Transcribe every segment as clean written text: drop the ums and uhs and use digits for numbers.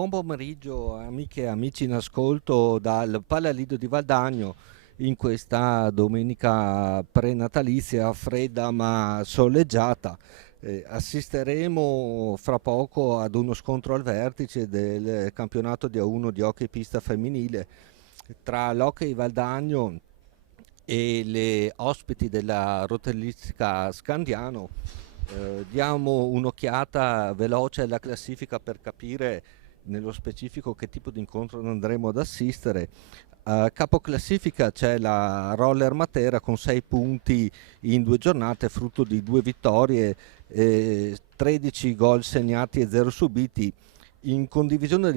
Buon pomeriggio amiche e amici in ascolto dal Palalido di Valdagno in questa domenica prenatalizia fredda ma soleggiata. Assisteremo fra poco ad uno scontro al vertice del campionato di A1 di hockey pista femminile tra l'Hockey Valdagno e le ospiti della Rotellistica Scandiano. Diamo un'occhiata veloce alla classifica per capire nello specifico che tipo di incontro andremo ad assistere. A capo classifica c'è la Roller Matera con 6 punti in 2 giornate, frutto di 2 vittorie, 13 gol segnati e 0 subiti. In condivisione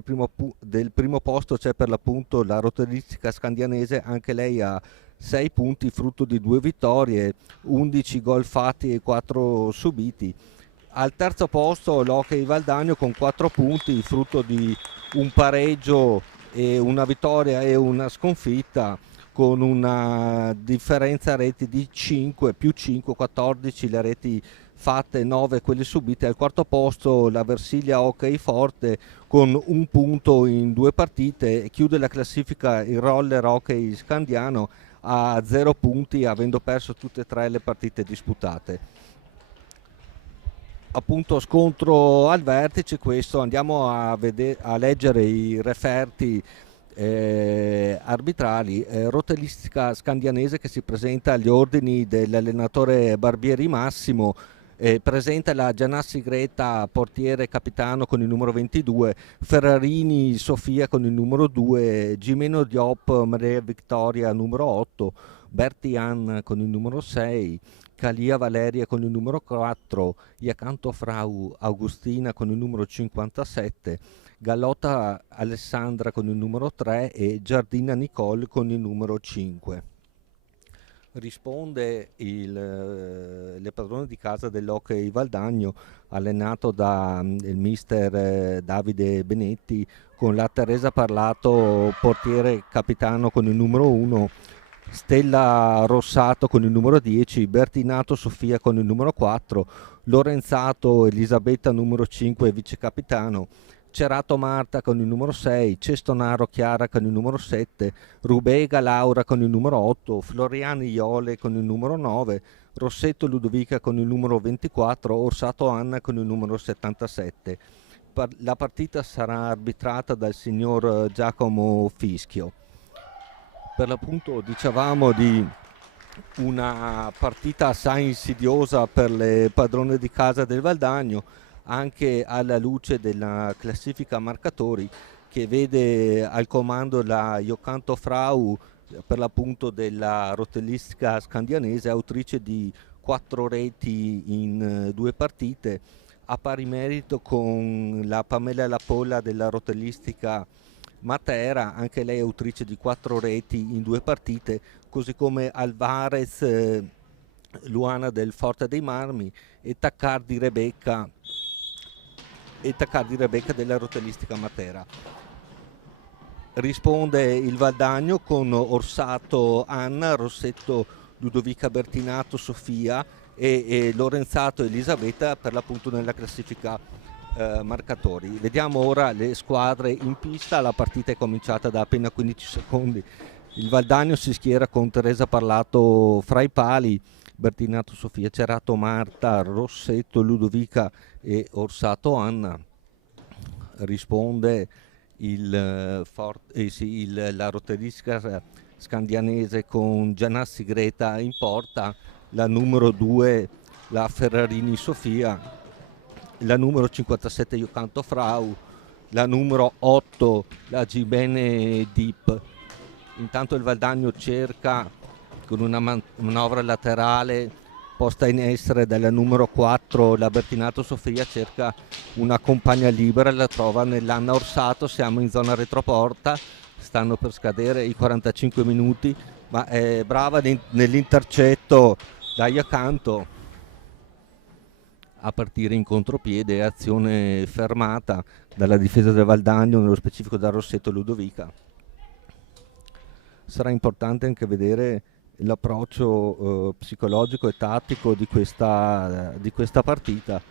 del primo posto c'è per l'appunto la Rotellistica Scandianese, anche lei ha 6 punti, frutto di 2 vittorie, 11 gol fatti e 4 subiti. Al terzo posto l'Hockey Valdagno con 4 punti, frutto di un pareggio e una vittoria e una sconfitta, con una differenza reti di 5 più 5, 14 le reti fatte, 9 quelle subite. Al quarto posto la Versilia Hockey Forte con un punto in 2 partite. Chiude la classifica il Roller Hockey Scandiano a 0 punti, avendo perso tutte e 3 le partite disputate. Appunto, scontro al vertice, questo andiamo a leggere i referti arbitrali. Rotellistica Scandianese che si presenta agli ordini dell'allenatore Barbieri Massimo. Presenta la Gianassi Greta, portiere capitano con il numero 22, Ferrarini Sofia con il numero 2, Gimeno Diop Maria Vittoria numero 8, Bertian con il numero 6, Calia Valeria con il numero 4, Iacanto Frau Augustina con il numero 57, Gallotta Alessandra con il numero 3 e Giardina Nicole con il numero 5. Risponde le padrone di casa dell'Hockey Valdagno, allenato da il mister Davide Benetti, con la Teresa Parlato, portiere capitano con il numero 1, Stella Rossato con il numero 10, Bertinato Sofia con il numero 4, Lorenzato Elisabetta numero 5 vice capitano, Cerato Marta con il numero 6, Cestonaro Chiara con il numero 7, Rubega Laura con il numero 8, Floriani Iole con il numero 9, Rossetto Ludovica con il numero 24, Orsato Anna con il numero 77. La partita sarà arbitrata dal signor Giacomo Fischio. Per l'appunto dicevamo di una partita assai insidiosa per le padrone di casa del Valdagno, anche alla luce della classifica marcatori, che vede al comando la Iocanto Frau, per l'appunto della Rotellistica Scandianese, autrice di 4 reti in 2 partite, a pari merito con la Pamela Lapolla della Rotellistica Matera, anche lei autrice di 4 reti in 2 partite, così come Alvarez Luana del Forte dei Marmi e Taccardi Rebecca della Rotellistica Matera. Risponde il Valdagno con Orsato Anna, Rossetto Ludovica Bertinato Sofia e Lorenzato Elisabetta, per l'appunto nella classifica marcatori. Vediamo ora le squadre in pista. La partita è cominciata da appena 15 secondi. Il Valdagno si schiera con Teresa Parlato fra i pali, Bertinato Sofia, Cerato Marta, Rossetto Ludovica e Orsato Anna. Risponde la Rotellistica Scandianese con Gianassi Greta in porta, la numero 2 la Ferrarini Sofia, la numero 57 Iocanto Frau, la numero 8 la Gibene Deep. Intanto il Valdagno cerca con una manovra laterale posta in essere dalla numero 4 la Bertinato Sofia, cerca una compagna libera, la trova nell'Anna Orsato. Siamo in zona retroporta, stanno per scadere i 45 minuti, ma è brava nell'intercetto da Iacanto a partire in contropiede, azione fermata dalla difesa del Valdagno, nello specifico da Rossetto Ludovica. Sarà importante anche vedere l'approccio psicologico e tattico di questa partita.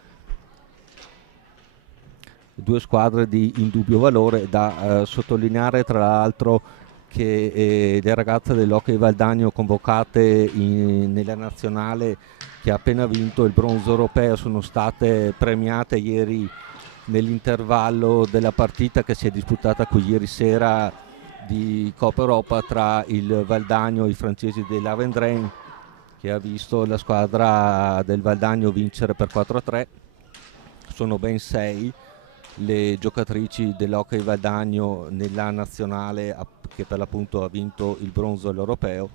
due squadre di indubbio valore. Da sottolineare tra l'altro che le ragazze dell'Hockey Valdagno convocate nella nazionale che ha appena vinto il bronzo europeo sono state premiate ieri nell'intervallo della partita che si è disputata qui ieri sera di Coppa Europa tra il Valdagno e i francesi della Vendrenne, che ha visto la squadra del Valdagno vincere per 4-3. Sono ben 6 le giocatrici dell'Hockey Valdagno nella nazionale che per l'appunto ha vinto il bronzo all'europeo.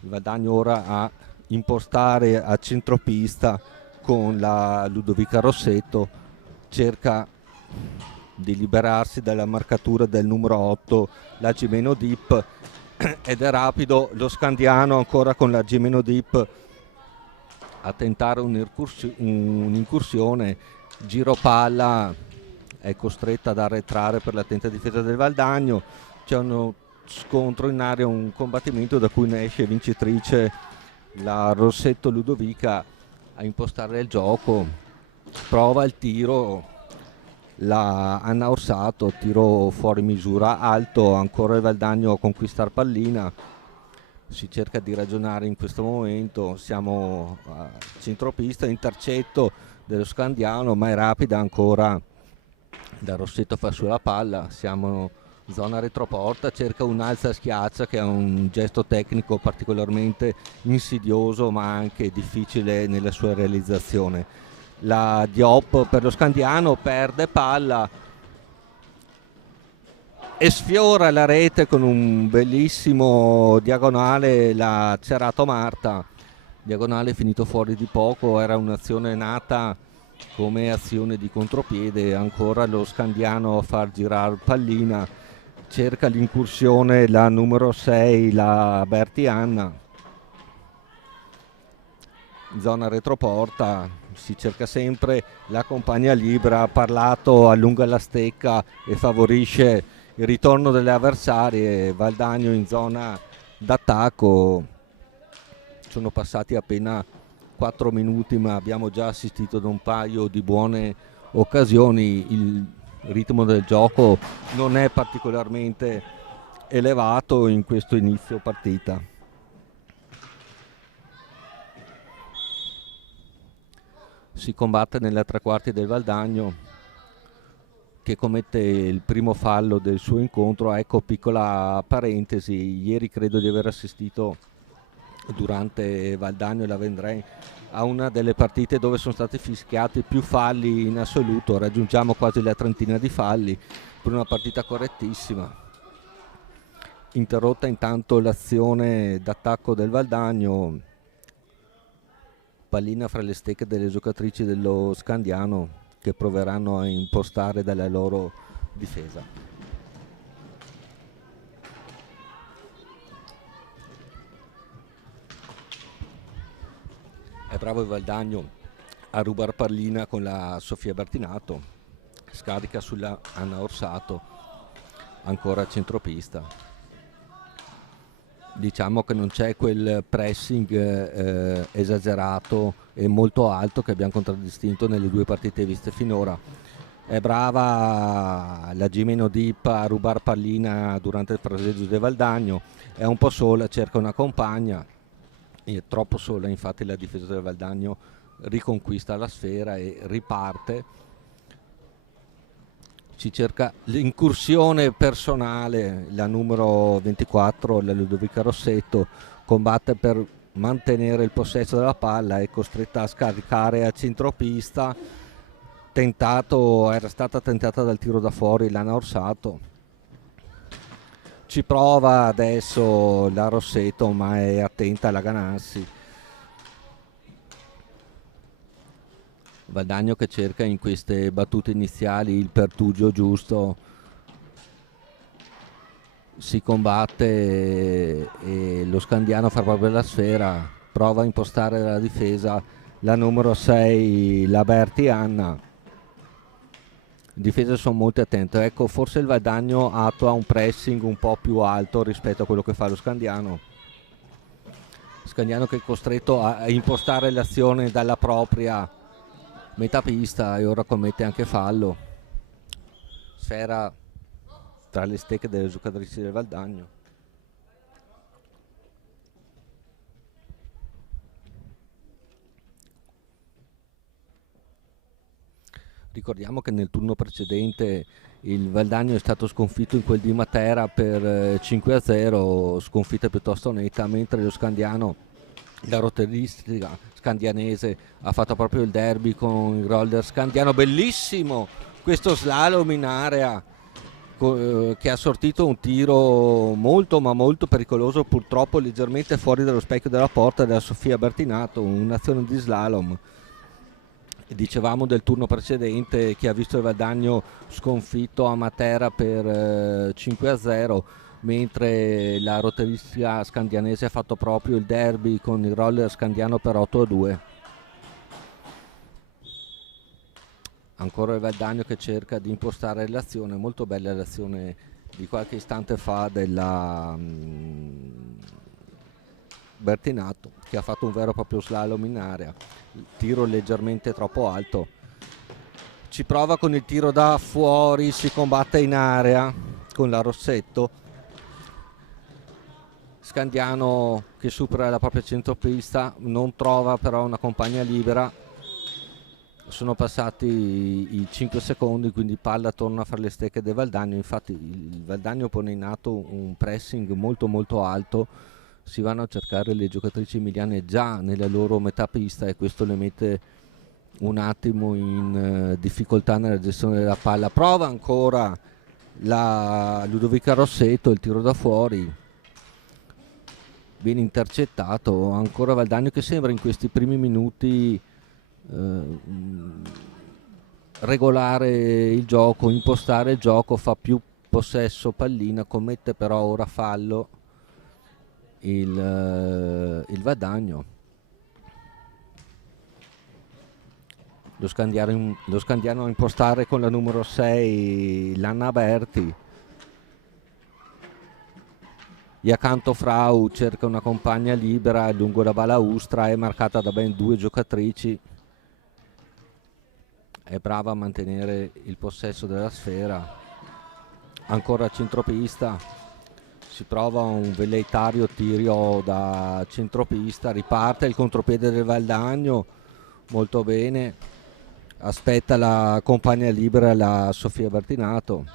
Il Valdagno ora a impostare a centropista con la Ludovica Rossetto, cerca di liberarsi dalla marcatura del numero 8, la Gimeno Dip, ed è rapido lo Scandiano ancora con la Gimeno Dip a tentare un'incursione, giro palla, è costretta ad arretrare per l'attenta difesa del Valdagno. C'è uno scontro in area, un combattimento da cui ne esce vincitrice la Rossetto Ludovica a impostare il gioco, prova il tiro la Anna Orsato, tiro fuori misura alto, ancora il Valdagno a conquistare pallina. Si cerca di ragionare in questo momento, siamo a centropista, intercetto dello Scandiano, ma è rapida ancora da Rossetto fa sulla palla. Siamo in zona retroporta, cerca un alza schiaccia che è un gesto tecnico particolarmente insidioso ma anche difficile nella sua realizzazione. La Diop per lo Scandiano, perde palla e sfiora la rete con un bellissimo diagonale la Cerato Marta, diagonale finito fuori di poco, era un'azione nata come azione di contropiede. Ancora lo Scandiano a far girare pallina, cerca l'incursione la numero 6, la Berti Anna, zona retroporta, si cerca sempre la compagna libera, ha parlato, allunga la stecca e favorisce il ritorno delle avversarie. Valdagno in zona d'attacco, sono passati appena 4 minuti ma abbiamo già assistito ad un paio di buone occasioni. Il ritmo del gioco non è particolarmente elevato in questo inizio partita. Si combatte nella tre quarti del Valdagno che commette il primo fallo del suo incontro. Ecco, piccola parentesi, ieri credo di aver assistito durante Valdagno e la Vendrenne a una delle partite dove sono stati fischiati più falli in assoluto, raggiungiamo quasi la trentina di falli per una partita correttissima. Interrotta intanto l'azione d'attacco del Valdagno, pallina fra le stecche delle giocatrici dello Scandiano che proveranno a impostare dalla loro difesa. È bravo il Valdagno a rubar pallina con la Sofia Bertinato, scarica sulla Anna Orsato, ancora centropista. Diciamo che non c'è quel pressing esagerato e molto alto che abbiamo contraddistinto nelle due partite viste finora. È brava la Gimeno Dip a rubar pallina durante il fraseggio del Valdagno, è un po' sola, cerca una compagna, è troppo sola, infatti la difesa del Valdagno riconquista la sfera e riparte. Si cerca l'incursione personale, la numero 24, la Ludovica Rossetto, combatte per mantenere il possesso della palla, è costretta a scaricare a centropista, era stata tentata dal tiro da fuori l'Anna Orsato. Ci prova adesso la Rossetto ma è attenta alla Ganassi. Valdagno che cerca in queste battute iniziali il pertugio giusto, si combatte e lo Scandiano fa proprio la sfera, prova a impostare la difesa la numero 6, la Berti Anna. Le difese sono molto attente, ecco, forse il Valdagno attua un pressing un po' più alto rispetto a quello che fa lo Scandiano. Scandiano che è costretto a impostare l'azione dalla propria metà pista e ora commette anche fallo. sfera tra le stecche delle giocatrici del Valdagno. Ricordiamo che nel turno precedente il Valdagno è stato sconfitto in quel di Matera per 5-0, sconfitta piuttosto netta, mentre lo Scandiano, la roteristica scandianese, ha fatto proprio il derby con il roller scandiano. Bellissimo questo slalom in area che ha sortito un tiro molto ma molto pericoloso, purtroppo leggermente fuori dallo specchio della porta della Sofia Bertinato, un'azione di slalom. Dicevamo del turno precedente che ha visto il Valdagno sconfitto a Matera per 5-0, mentre la roteristica scandianese ha fatto proprio il derby con il roller scandiano per 8-2. Ancora il Valdagno che cerca di impostare l'azione, molto bella l'azione di qualche istante fa della Bertinato, che ha fatto un vero e proprio slalom in area, il tiro leggermente troppo alto. Ci prova con il tiro da fuori, si combatte in area con la Rossetto. Scandiano che supera la propria centropista, non trova però una compagna libera. Sono passati i 5 secondi, quindi palla torna a fare le stecche del Valdagno. Infatti il Valdagno pone in atto un pressing molto molto alto, si vanno a cercare le giocatrici emiliane già nella loro metà pista e questo le mette un attimo in difficoltà nella gestione della palla. Prova ancora la Ludovica Rossetto, il tiro da fuori viene intercettato. Ancora Valdagno che sembra in questi primi minuti regolare il gioco, impostare il gioco, fa più possesso pallina, commette però ora fallo il Valdagno. Lo Scandiano a impostare con la numero 6 Lanna Berti. Iacanto Frau cerca una compagna libera lungo la balaustra, è marcata da ben 2 giocatrici, è brava a mantenere il possesso della sfera. Ancora centropista, si prova un velleitario tiro da centropista, riparte il contropiede del Valdagno, molto bene, aspetta la compagna libera, la Sofia Bertinato.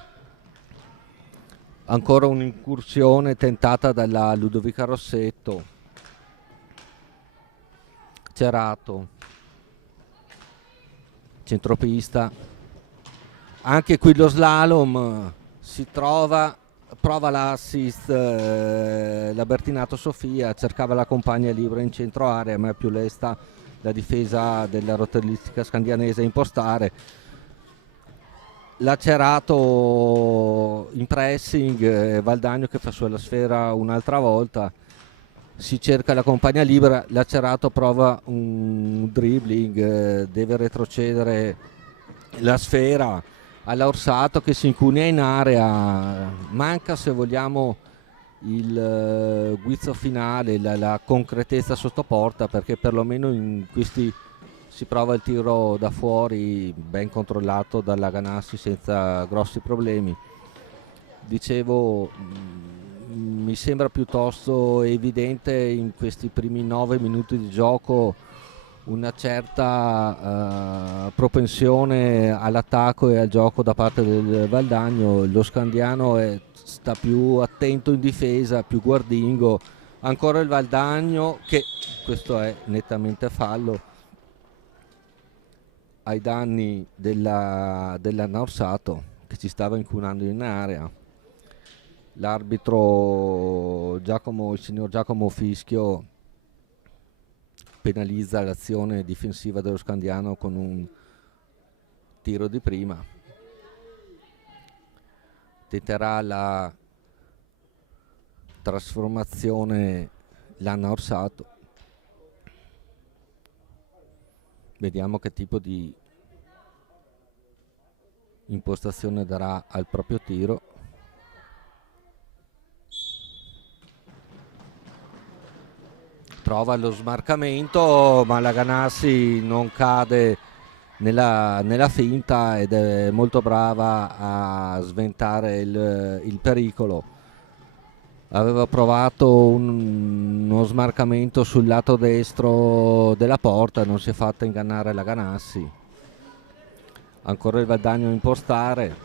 Ancora un'incursione tentata dalla Ludovica Rossetto. Cerato, centropista, anche qui lo slalom, si prova l'assist, la Bertinato Sofia cercava la compagna libera in centro area, ma è più lesta la difesa della rotellistica scandianese a impostare. Lacerato in pressing, Valdagno che fa sulla sfera un'altra volta, si cerca la compagna libera, Lacerato prova un dribbling, deve retrocedere la sfera alla Orsato che si incunia in area, manca se vogliamo il guizzo finale, la concretezza sotto porta, perché perlomeno in questi si prova il tiro da fuori ben controllato dalla Ganassi senza grossi problemi. Dicevo, mi sembra piuttosto evidente in questi primi 9 minuti di gioco una certa propensione all'attacco e al gioco da parte del Valdagno. Lo Scandiano sta più attento in difesa, più guardingo. Ancora il Valdagno che, questo è nettamente fallo ai danni della Naursato che ci stava incunando in area. L'arbitro il signor Giacomo Fischio penalizza l'azione difensiva dello Scandiano con un tiro di prima. Tenterà la trasformazione l'Anna Orsato. Vediamo che tipo di impostazione darà al proprio tiro. Trova lo smarcamento, ma la Ganassi non cade nella finta ed è molto brava a sventare il pericolo. Aveva provato uno smarcamento sul lato destro della porta, non si è fatta ingannare la Ganassi. Ancora il Valdagno a impostare,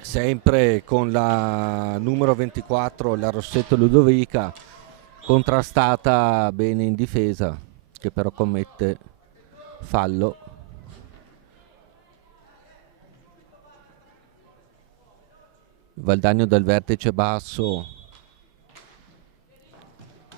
sempre con la numero 24, la Rossetto Ludovica, contrastata bene in difesa, che però commette fallo. Valdagno dal vertice basso,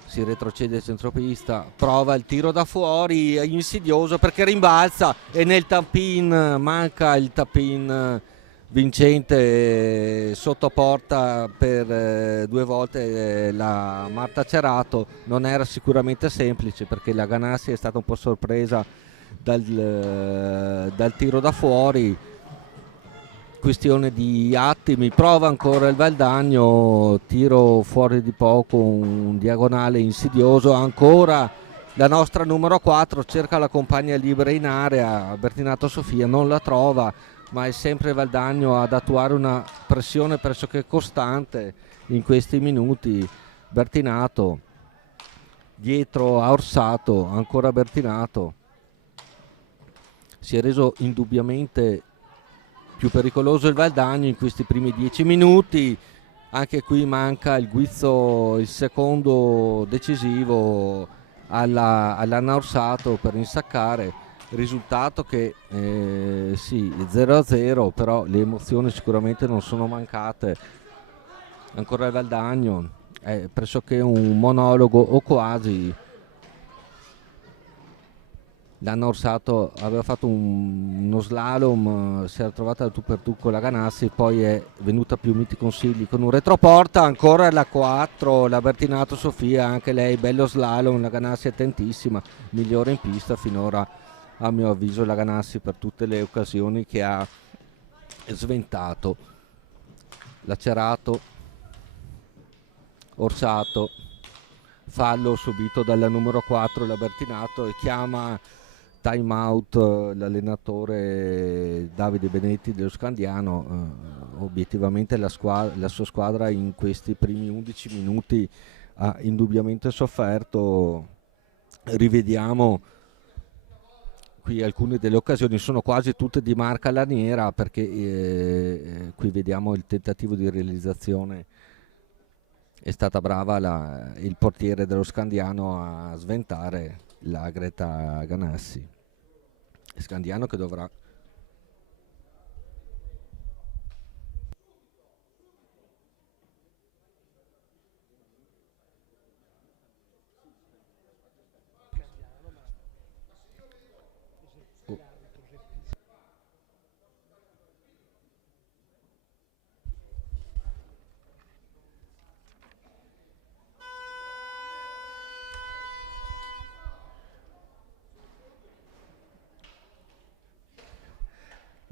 si retrocede il centropista, prova il tiro da fuori, è insidioso perché rimbalza e nel tap-in manca il tap-in vincente sotto porta per 2 volte la Marta Cerato. Non era sicuramente semplice perché la Ganassi è stata un po' sorpresa dal tiro da fuori. Questione di attimi, prova ancora il Valdagno, tiro fuori di poco, un diagonale insidioso, ancora la nostra numero 4 cerca la compagna libera in area, Bertinato Sofia non la trova, ma è sempre Valdagno ad attuare una pressione pressoché costante in questi minuti. Bertinato dietro a Orsato, ancora Bertinato, si è reso indubbiamente più pericoloso il Valdagno in questi primi 10 minuti. Anche qui manca il guizzo, il secondo decisivo all'Anna Orsato per insaccare. Risultato che sì, 0-0, però le emozioni sicuramente non sono mancate. Ancora il Valdagno, è pressoché un monologo o quasi. L'anno Orsato aveva fatto uno slalom, si era trovata al tu per tu con la Ganassi, poi è venuta più miti consigli con un retroporta. Ancora la 4, la Bertinato Sofia, anche lei bello slalom, la Ganassi attentissima, migliore in pista finora a mio avviso la Ganassi per tutte le occasioni che ha sventato. Lacerato, Orsato, fallo subito dalla numero 4 la Bertinato e chiama time out l'allenatore Davide Benetti dello Scandiano. Obiettivamente la sua squadra in questi primi 11 minuti ha indubbiamente sofferto. Rivediamo qui alcune delle occasioni, sono quasi tutte di marca laniera perché qui vediamo il tentativo di realizzazione. È stata brava il portiere dello Scandiano a sventare la Greta Ganassi. Scandiano che dovrà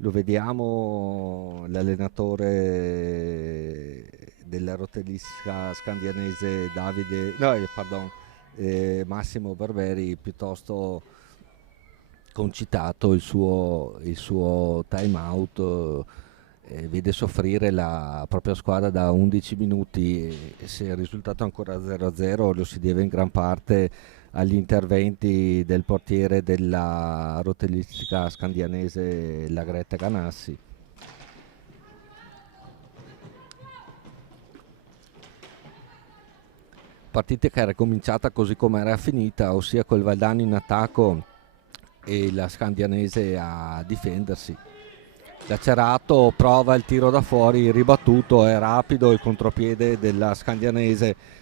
lo vediamo l'allenatore della rotellistica scandianese Massimo Barberi piuttosto concitato il suo time out, vede soffrire la propria squadra da 11 minuti e se il risultato è ancora 0-0 lo si deve in gran parte agli interventi del portiere della rotellistica scandianese la Greta Ganassi. Partita che era cominciata così come era finita, ossia col Valdano in attacco e la scandianese a difendersi. Lacerato prova il tiro da fuori, ribattuto, è rapido il contropiede della scandianese,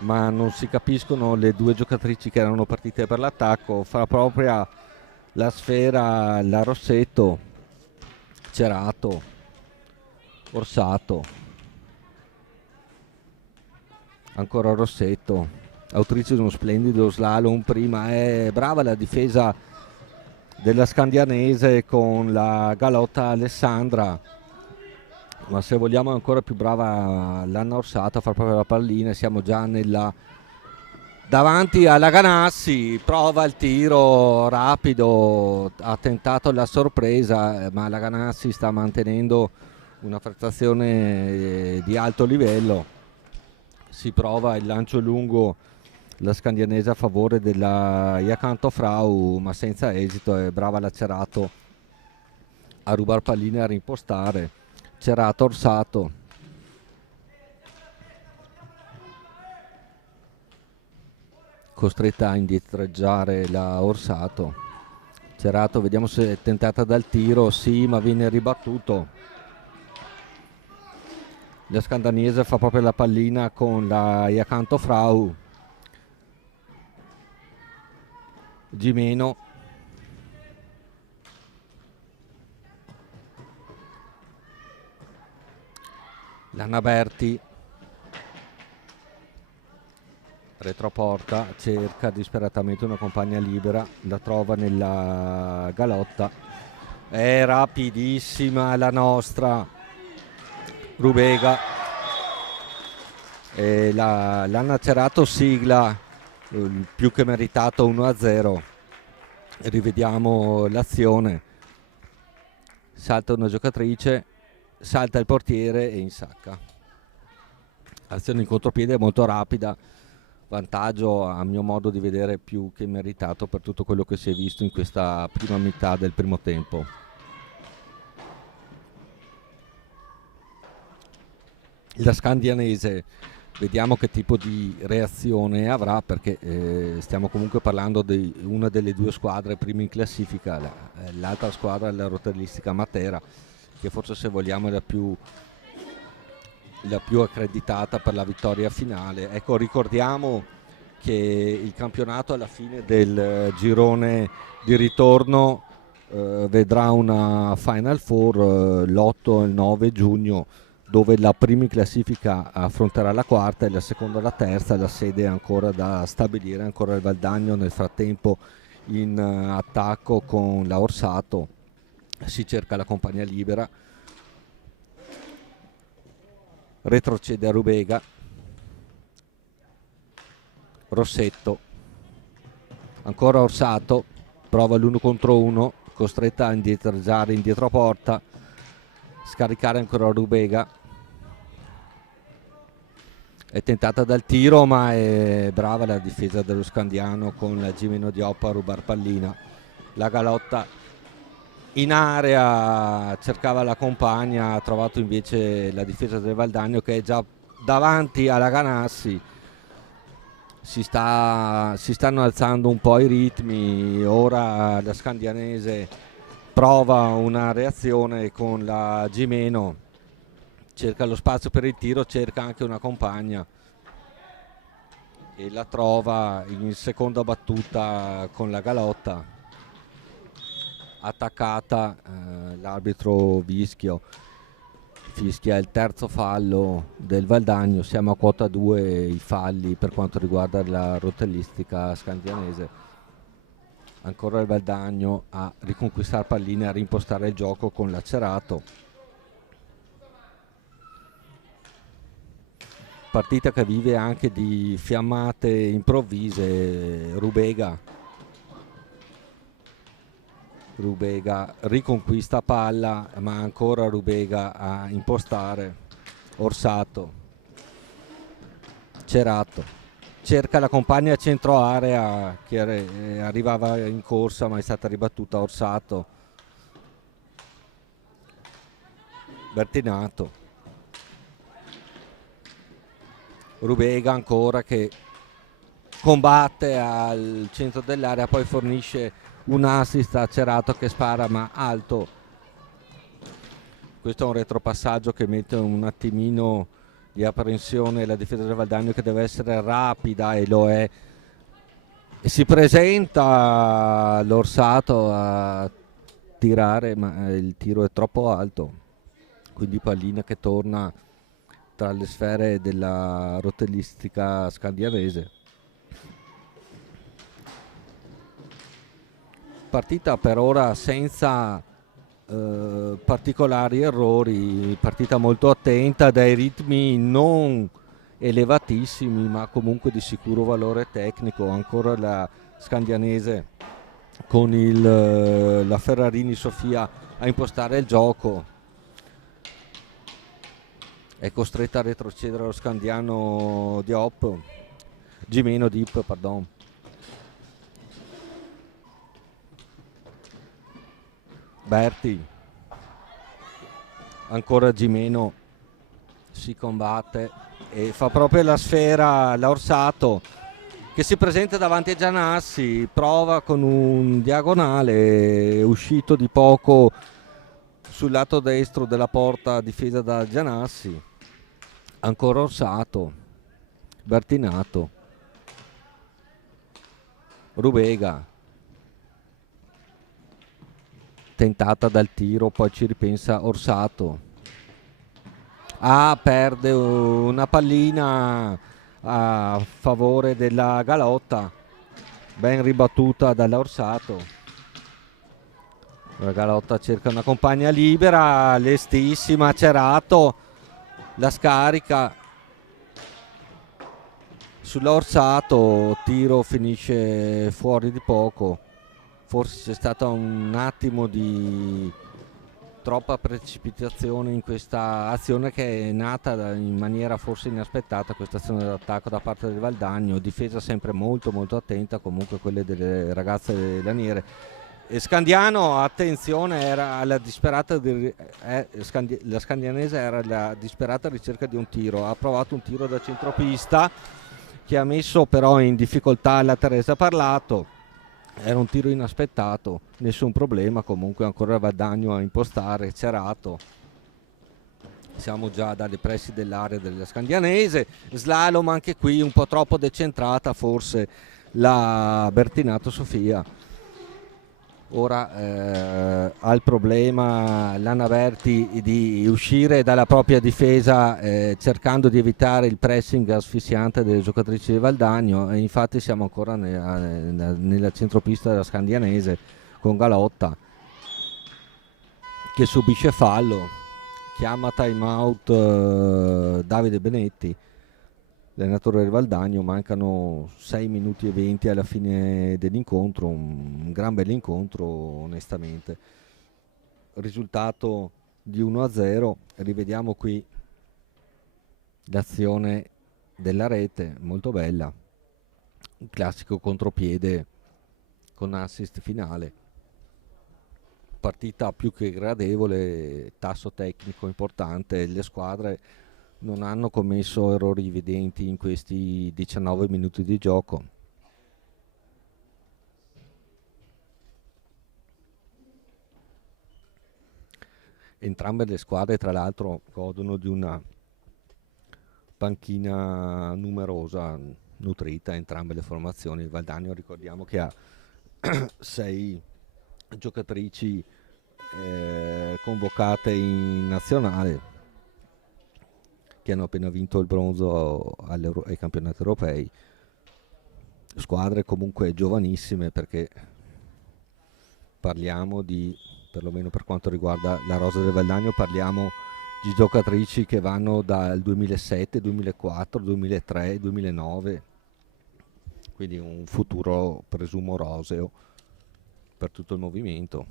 ma non si capiscono le due giocatrici che erano partite per l'attacco. Fa propria la sfera la Rossetto, Cerato, Orsato, ancora Rossetto, autrice di uno splendido slalom prima. È brava la difesa della scandianese con la galotta Alessandra, ma se vogliamo è ancora più brava l'Anna Orsato a far proprio la pallina. Siamo già nella davanti alla Ganassi, prova il tiro rapido, ha tentato la sorpresa, ma la Ganassi sta mantenendo una prestazione di alto livello. Si prova il lancio lungo, la scandianese a favore della Jacanto Frau, ma senza esito. È brava la Cerato a rubar palline e a rimpostare. Cerato Orsato, costretta a indietreggiare la Orsato. Cerato, vediamo se è tentata dal tiro, sì, ma viene ribattuto. La scandanese fa proprio la pallina con la Jacanto Frau. Gimeno, Lanna Berti, retroporta, cerca disperatamente una compagna libera, la trova nella galotta, è rapidissima la nostra Rubega, e l'hanno Cerato sigla più che meritato 1-0. Rivediamo l'azione, salta una giocatrice, salta il portiere e insacca. Azione in contropiede molto rapida, vantaggio a mio modo di vedere più che meritato per tutto quello che si è visto in questa prima metà del primo tempo. La scandianese, vediamo che tipo di reazione avrà, perché stiamo comunque parlando di una delle due squadre prime in classifica, l'altra squadra è la rotellistica Matera, che forse, se vogliamo, è la più accreditata per la vittoria finale. Ecco, ricordiamo che il campionato alla fine del girone di ritorno vedrà una Final Four l'8 e il 9 giugno, dove la prima in classifica affronterà la quarta e la seconda la terza. La sede è ancora da stabilire, ancora il Valdagno nel frattempo in attacco con la Orsato, si cerca la compagnia libera, retrocede a Rubega, Rossetto, ancora Orsato, prova l'1 contro 1, costretta a indietreggiare indietro porta, scaricare ancora Rubega, è tentata dal tiro, ma è brava la difesa dello Scandiano con la Gimeno Dioppa a rubar pallina. La galotta in area cercava la compagna, ha trovato invece la difesa del Valdagno, che è già davanti alla Ganassi. Si stanno alzando un po' i ritmi. Ora la scandianese prova una reazione con la Gimeno, cerca lo spazio per il tiro, cerca anche una compagna e la trova in seconda battuta con la galotta. Attaccata, l'arbitro fischia il terzo fallo del Valdagno. Siamo a quota 2 i falli per quanto riguarda la rotellistica scandianese. Ancora il Valdagno a riconquistare palline, a rimpostare il gioco con l'Acerato. Partita che vive anche di fiammate improvvise. Rubega riconquista palla, ma ancora Rubega a impostare. Orsato, Cerato, cerca la compagna a centro area che arrivava in corsa, ma è stata ribattuta. Orsato, Bertinato, Rubega ancora che combatte al centro dell'area, poi fornisce un assist a Cerato che spara ma alto. Questo è un retropassaggio che mette un attimino di apprensione la difesa del Valdagno, che deve essere rapida, e lo è. E si presenta l'Orsato a tirare, ma il tiro è troppo alto, quindi pallina che torna tra le sfere della rotellistica scandianese. Partita per ora senza particolari errori, partita molto attenta, dai ritmi non elevatissimi, ma comunque di sicuro valore tecnico. Ancora la Scandianese con la Ferrarini Sofia a impostare il gioco, è costretta a retrocedere lo Scandiano Gimeno Diop, pardon. Berti, ancora Gimeno, si combatte e fa proprio la sfera l'Orsato, che si presenta davanti a Gianassi, prova con un diagonale uscito di poco sul lato destro della porta difesa da Gianassi. Ancora Orsato, Bertinato, Rubega, tentata dal tiro, poi ci ripensa Orsato. Perde una pallina a favore della Galotta, ben ribattuta dall'Orsato. La Galotta cerca una compagna libera, lestissima, Cerato la scarica sull'Orsato, tiro finisce fuori di poco. Forse c'è stato un attimo di troppa precipitazione in questa azione, che è nata in maniera forse inaspettata, questa azione d'attacco da parte del Valdagno, difesa sempre molto molto attenta, comunque quelle delle ragazze laniere. E Scandiano, attenzione, era alla disperata la scandianese era alla disperata ricerca di un tiro, ha provato un tiro da centropista che ha messo però in difficoltà la Teresa Parlato. Era un tiro inaspettato, nessun problema, comunque ancora Valdagno a impostare, Cerato. Siamo già dalle pressi dell'area della Scandianese, slalom anche qui un po' troppo decentrata forse la Bertinato Sofia. Ora ha il problema l'Anna Berti di uscire dalla propria difesa cercando di evitare il pressing asfissiante delle giocatrici di Valdagno, e infatti siamo ancora nella centropista della Scandianese con Galotta che subisce fallo, chiama time out Davide Benetti, allenatore del Valdagno. Mancano 6 minuti e 20 alla fine dell'incontro, un gran bell'incontro onestamente, risultato di 1-0. Rivediamo qui l'azione della rete, molto bella, un classico contropiede con assist finale, partita più che gradevole, tasso tecnico importante, le squadre non hanno commesso errori evidenti in questi 19 minuti di gioco. Entrambe le squadre tra l'altro godono di una panchina numerosa, nutrita, entrambe le formazioni. Il Valdagno ricordiamo che ha 6 giocatrici convocate in nazionale, che hanno appena vinto il bronzo ai campionati europei. Squadre comunque giovanissime, perché parliamo di, perlomeno per quanto riguarda la rosa del Valdagno, parliamo di giocatrici che vanno dal 2007, 2004, 2003, 2009, quindi un futuro presumo roseo per tutto il movimento.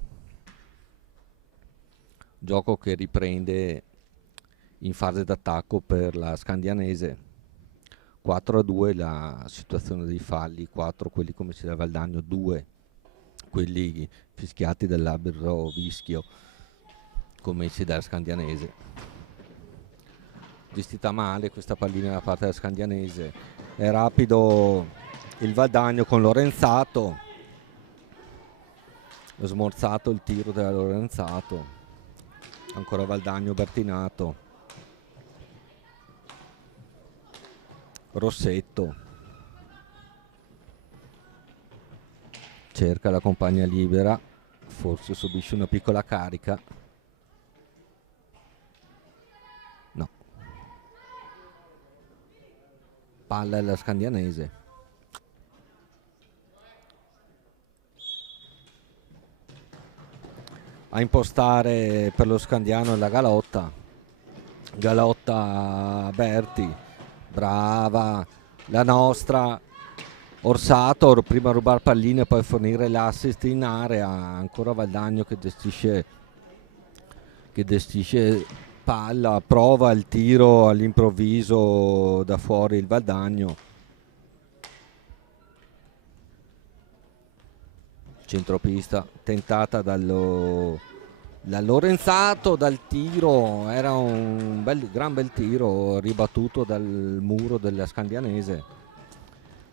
Gioco che riprende in fase d'attacco per la Scandianese, 4-2 la situazione dei falli, 4 quelli commessi da Valdagno, 2 quelli fischiati dall'arbitro Vischio commessi dalla Scandianese. Gestita male questa pallina da parte della Scandianese, è rapido il Valdagno con Lorenzato, smorzato il tiro della Lorenzato, ancora Valdagno, Bertinato, Rossetto cerca la compagna libera, forse subisce una piccola carica, no, palla alla Scandianese. A impostare per lo Scandiano la Galotta Berti, brava la nostra Orsato, prima a rubare palline e poi fornire l'assist in area. Ancora Valdagno che gestisce palla, prova il tiro all'improvviso da fuori il Valdagno. Centropista tentata da Lorenzato, dal tiro, era un gran bel tiro ribattuto dal muro della Scandianese.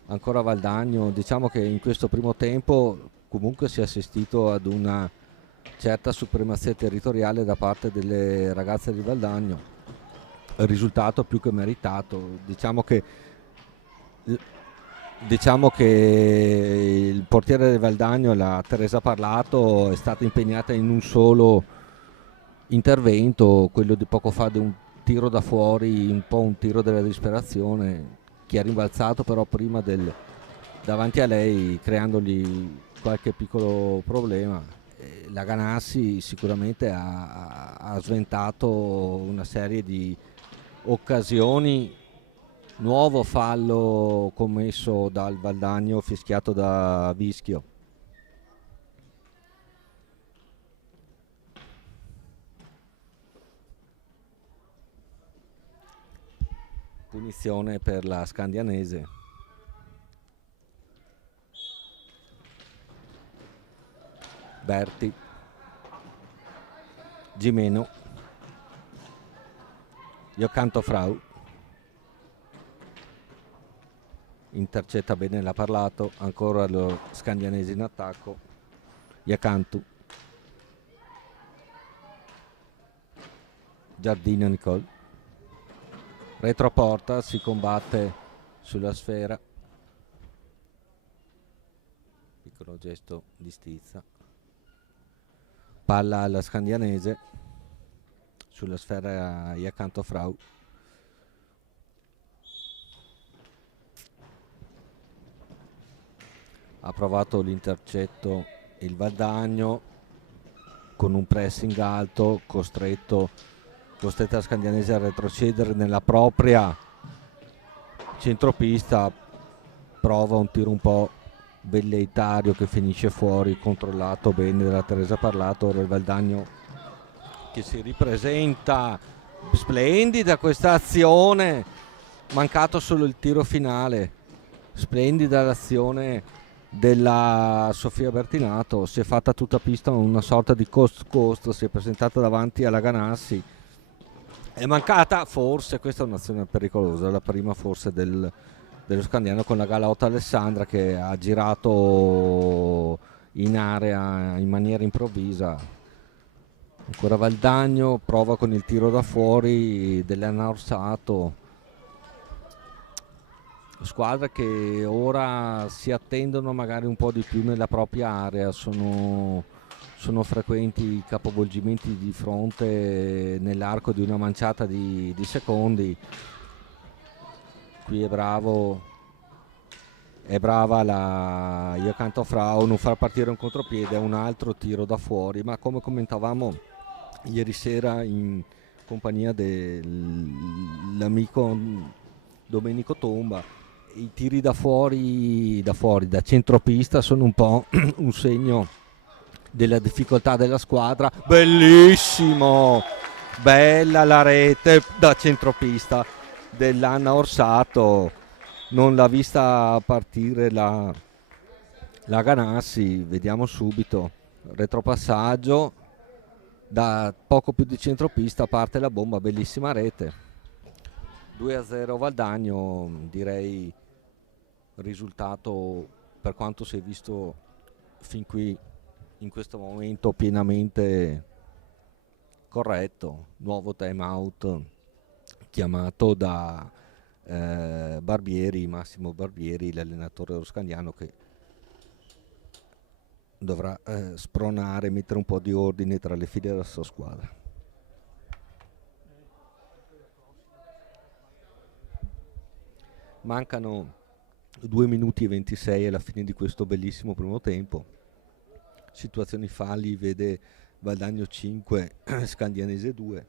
Ancora Valdagno, diciamo che in questo primo tempo comunque si è assistito ad una certa supremazia territoriale da parte delle ragazze di Valdagno, il risultato più che meritato. Diciamo che il portiere del Valdagno, la Teresa Parlato, è stata impegnata in un solo intervento, quello di poco fa, di un tiro da fuori, un po' un tiro della disperazione, che ha rimbalzato però prima davanti a lei, creandogli qualche piccolo problema. La Ganassi sicuramente ha sventato una serie di occasioni. Nuovo fallo commesso dal Valdagno, fischiato da Vischio. Punizione per la Scandianese. Berti, Gimeno, Iocanto Frau, intercetta bene la Parlato, ancora lo Scandianese in attacco, Iacantu, Giardino Nicole, retroporta, si combatte sulla sfera, piccolo gesto di stizza, palla alla Scandianese, sulla sfera Iacanto Frau, ha provato l'intercetto il Valdagno con un pressing alto, costretta la Scandianese a retrocedere nella propria centropista, prova un tiro un po' velleitario che finisce fuori, controllato bene dalla Teresa Parlato. Ora il Valdagno che si ripresenta, splendida questa azione, mancato solo il tiro finale, splendida l'azione della Sofia Bertinato, si è fatta tutta pista una sorta di coast, si è presentata davanti alla Ganassi, è mancata forse, questa è un'azione pericolosa, la prima forse dello Scandiano, con la Galotta Alessandra che ha girato in area in maniera improvvisa. Ancora Valdagno, prova con il tiro da fuori dell'Anna Orsato, squadre che ora si attendono magari un po' di più nella propria area, sono frequenti i capovolgimenti di fronte nell'arco di una manciata di secondi. Qui è brava la Iocanto Frau, non far partire un contropiede, un altro tiro da fuori, ma come commentavamo ieri sera in compagnia dell'amico Domenico Tomba, i tiri da fuori, da centropista, sono un po' un segno della difficoltà della squadra. Bellissimo, bella la rete da centropista dell'Anna Orsato, non l'ha vista partire la Ganassi. Vediamo subito, retropassaggio da poco più di centropista, parte la bomba, bellissima rete. 2-0 Valdagno, direi risultato, per quanto si è visto fin qui in questo momento, pienamente corretto. Nuovo time out chiamato da Massimo Barbieri, l'allenatore roscandiano, che dovrà spronare, mettere un po' di ordine tra le file della sua squadra. Mancano 2 minuti e 26 alla fine di questo bellissimo primo tempo. Situazioni falli vede Valdagno 5, Scandianese 2.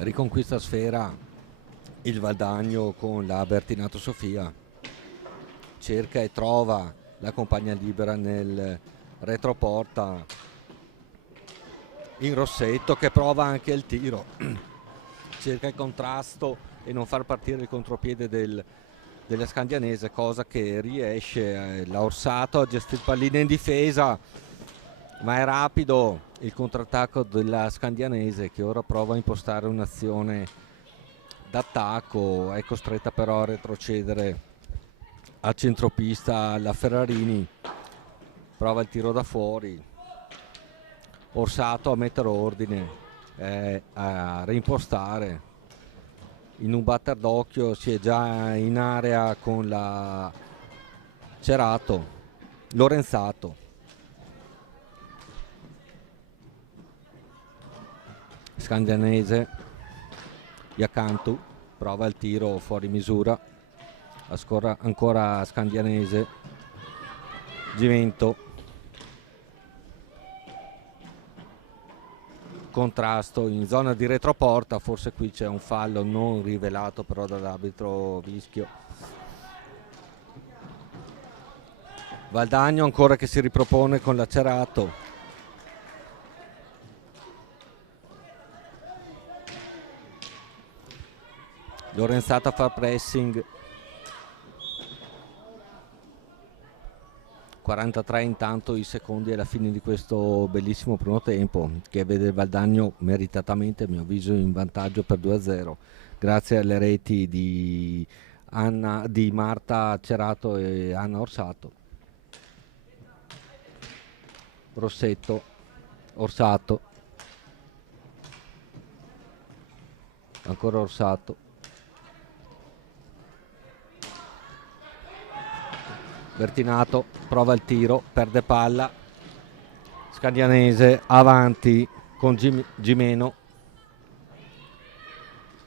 Riconquista sfera il Valdagno con la Bertinato Sofia, cerca e trova la compagna libera nel retroporta in Rossetto, che prova anche il tiro, cerca il contrasto e non far partire il contropiede della Scandianese, cosa che riesce. La Orsato a gestire il pallino in difesa, ma è rapido il contrattacco della Scandianese, che ora prova a impostare un'azione d'attacco, è costretta però a retrocedere a centropista la Ferrarini, prova il tiro da fuori, Orsato a mettere ordine, a reimpostare. In un batter d'occhio si è già in area con la Cerato, Lorenzato, Scandianese, Iacantu prova il tiro fuori misura, ancora Scandianese, Gimento, contrasto in zona di retroporta, forse qui c'è un fallo non rivelato però dall'arbitro Vischio. Valdagno ancora che si ripropone con la Cerato, Lorenzato a far pressing, 43 intanto i secondi alla fine di questo bellissimo primo tempo, che vede il Valdagno meritatamente, a mio avviso, in vantaggio per 2-0 grazie alle reti di Marta Cerato e Anna Orsato. Rossetto, Orsato, ancora Orsato, Bertinato prova il tiro, perde palla, Scandianese avanti con Gimeno,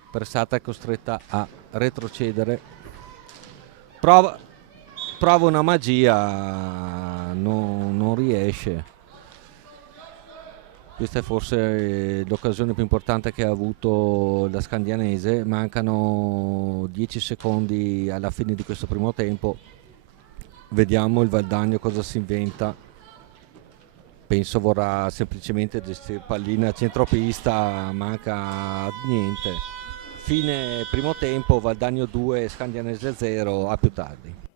pressata è costretta a retrocedere, prova una magia, non riesce. Questa è forse l'occasione più importante che ha avuto la Scandianese, mancano 10 secondi alla fine di questo primo tempo, vediamo il Valdagno cosa si inventa. Penso vorrà semplicemente gestire pallina a centropista, manca niente. Fine primo tempo, Valdagno 2, Scandianese 0, a più tardi.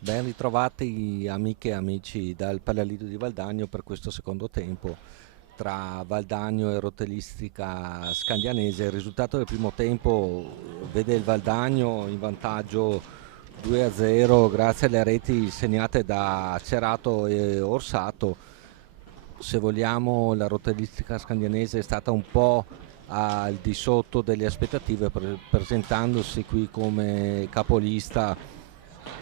Ben ritrovati amiche e amici dal Pallalido di Valdagno per questo secondo tempo tra Valdagno e Rotellistica Scandianese. Il risultato del primo tempo vede il Valdagno in vantaggio 2-0 grazie alle reti segnate da Cerato e Orsato. Se vogliamo, la Rotellistica Scandianese è stata un po' al di sotto delle aspettative, presentandosi qui come capolista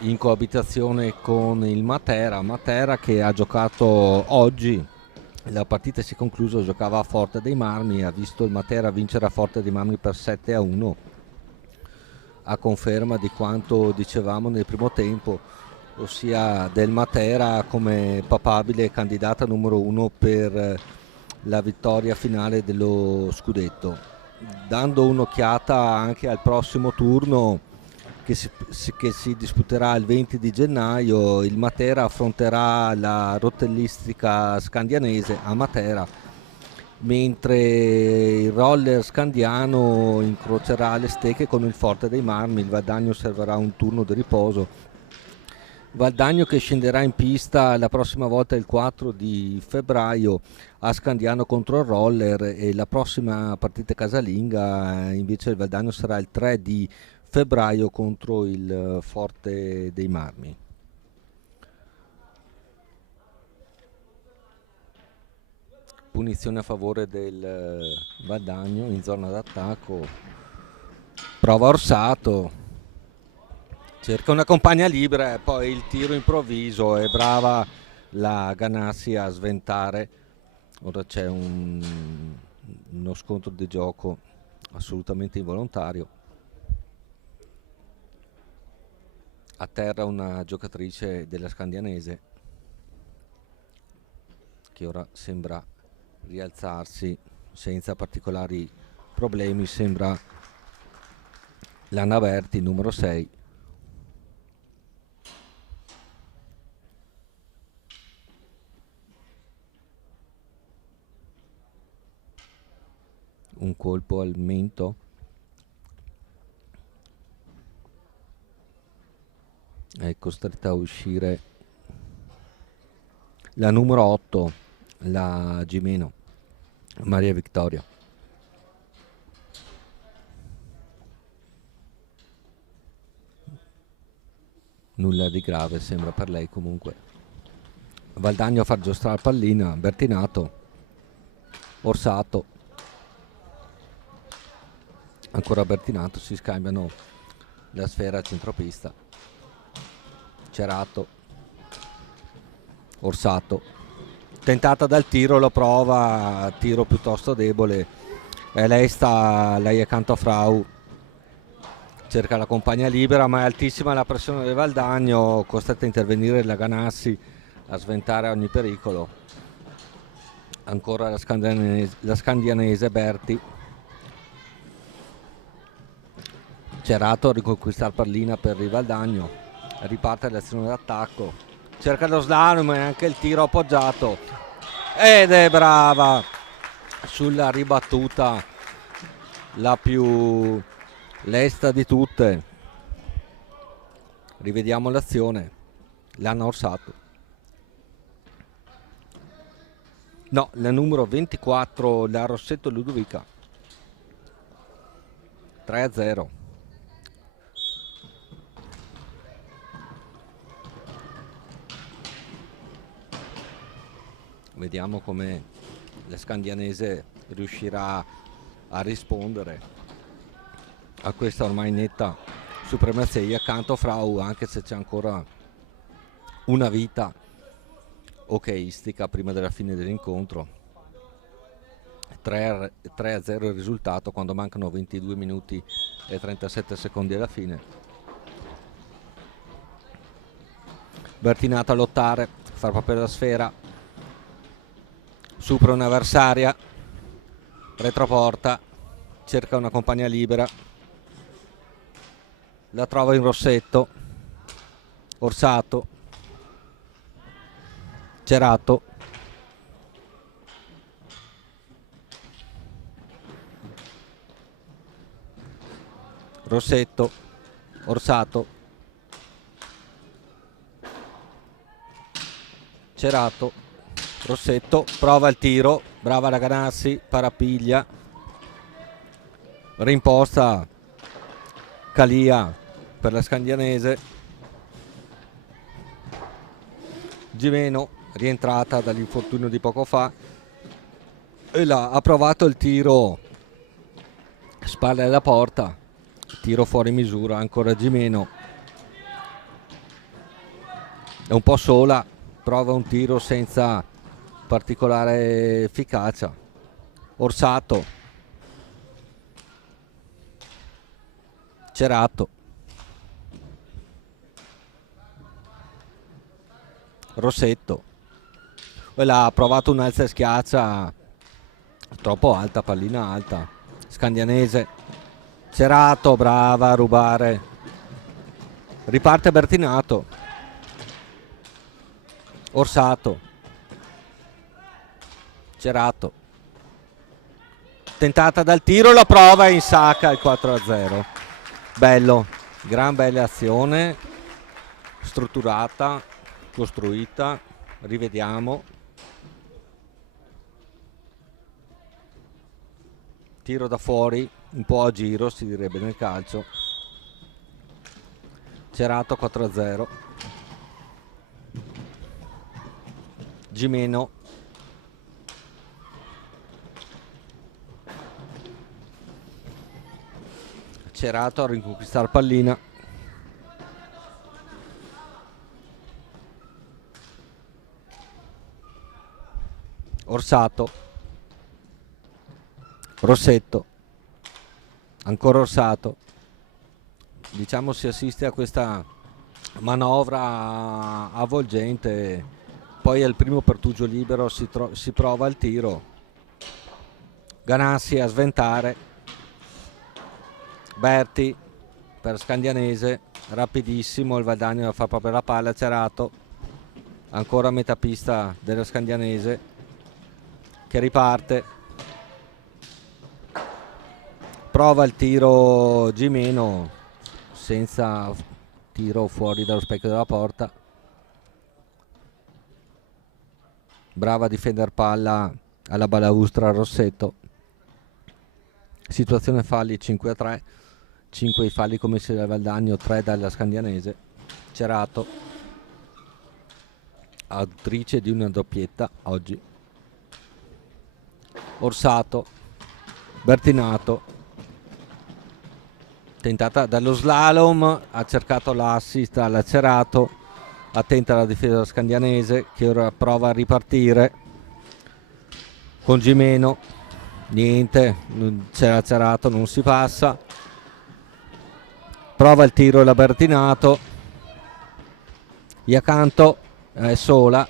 in coabitazione con il Matera che ha giocato oggi. La partita si è conclusa, giocava a Forte dei Marmi, ha visto il Matera vincere a Forte dei Marmi per 7-1, a conferma di quanto dicevamo nel primo tempo, ossia del Matera come papabile candidata numero 1 per la vittoria finale dello scudetto. Dando un'occhiata anche al prossimo turno che si disputerà il 20 di gennaio, il Matera affronterà la Rotellistica Scandianese a Matera, mentre il Roller Scandiano incrocerà le stecche con il Forte dei Marmi. Il Valdagno servirà un turno di riposo. Valdagno che scenderà in pista la prossima volta il 4 di febbraio a Scandiano contro il Roller, e la prossima partita casalinga invece il Valdagno sarà il 3 di febbraio contro il Forte dei Marmi. Punizione a favore del Valdagno in zona d'attacco, prova Orsato, cerca una compagna libera e poi il tiro improvviso, è brava la Ganassi a sventare. Ora c'è uno scontro di gioco assolutamente involontario. A terra una giocatrice della Scandianese che ora sembra rialzarsi senza particolari problemi, sembra Lana Berti, numero 6. Un colpo al mento, è costretta a uscire la numero 8, la Gimeno, Maria Vittoria. Nulla di grave sembra per lei comunque. Valdagno a far giostrare pallina, Bertinato, Orsato, ancora Bertinato, si scambiano la sfera a centropista. Cerato, Orsato, tentata dal tiro, lo prova, tiro piuttosto debole, e lei è accanto a Frau, cerca la compagna libera ma è altissima la pressione del Valdagno, costretta a intervenire la Ganassi a sventare ogni pericolo. Ancora la Scandianese Berti, Cerato a riconquistare pallina per il Valdagno, riparte l'azione d'attacco, cerca lo slalom e anche il tiro appoggiato, ed è brava sulla ribattuta, la più lesta di tutte. Rivediamo l'azione, l'hanno Orsato, no, la numero 24, la Rossetto Ludovica, 3-0. Vediamo come la Scandianese riuscirà a rispondere a questa ormai netta supremazia. Accanto a Frau, anche se c'è ancora una vita hockeistica prima della fine dell'incontro. 3-0 il risultato quando mancano 22 minuti e 37 secondi alla fine. Bertinato a lottare, far proprio la sfera, supera un'avversaria, retroporta, cerca una compagna libera, la trova in Rossetto, Orsato, Cerato, Rossetto, Orsato, Cerato, Rossetto, prova il tiro, brava la Ganassi, parapiglia, rimposta Calia per la Scandianese, Gimeno rientrata dall'infortunio di poco fa e là ha provato il tiro spalle alla porta, tiro fuori misura, ancora Gimeno è un po' sola, prova un tiro senza particolare efficacia. Orsato, Cerato, Rossetto e là ha provato un'alza e schiaccia troppo alta, pallina alta. Scandianese, Cerato, brava a rubare, riparte Bertinato, Orsato, Cerato, tentata dal tiro, la prova e insacca il 4-0. Bello, gran bella azione, strutturata, costruita, rivediamo. Tiro da fuori, un po' a giro si direbbe nel calcio. Cerato 4-0. Gimeno. Cerato a riconquistare pallina. Orsato. Rossetto. Ancora Orsato. Diciamo si assiste a questa manovra avvolgente, poi al primo pertugio libero si prova il tiro, Ganassi a sventare, Berti per Scandianese, rapidissimo il Valdagno fa proprio la palla, Cerato, ancora a metà pista della Scandianese che riparte, prova il tiro Gimeno senza tiro fuori dallo specchio della porta, brava a difendere palla alla balaustra Rossetto. Situazione falli 5-3, 5 i falli commessi dal Valdagno, 3 dalla Scandianese. Cerato, autrice di una doppietta oggi. Orsato, Bertinato, tentata dallo slalom, ha cercato l'assist alla Cerato, attenta alla difesa della Scandianese che ora prova a ripartire con Gimeno, niente, c'era Cerato, non si passa, prova il tiro la Bertinato, Iacanto è sola,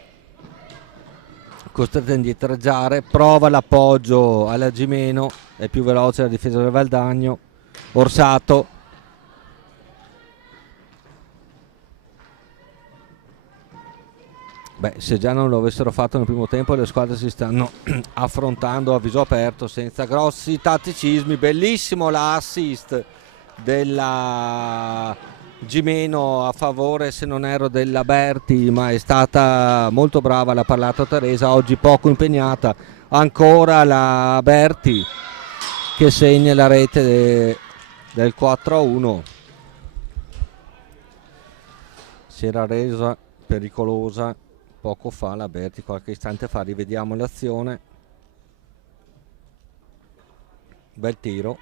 costretta a indietreggiare, prova l'appoggio alla Gimeno, è più veloce la difesa del Valdagno. Orsato, beh, se già non lo avessero fatto nel primo tempo le squadre si stanno affrontando a viso aperto senza grossi tatticismi. Bellissimo l'assist della Gimeno a favore, se non ero, della Berti, ma è stata molto brava, l'ha parlato Teresa, oggi poco impegnata. Ancora la Berti che segna la rete del 4-1. Si era resa pericolosa poco fa la Berti, qualche istante fa. Rivediamo l'azione, bel tiro,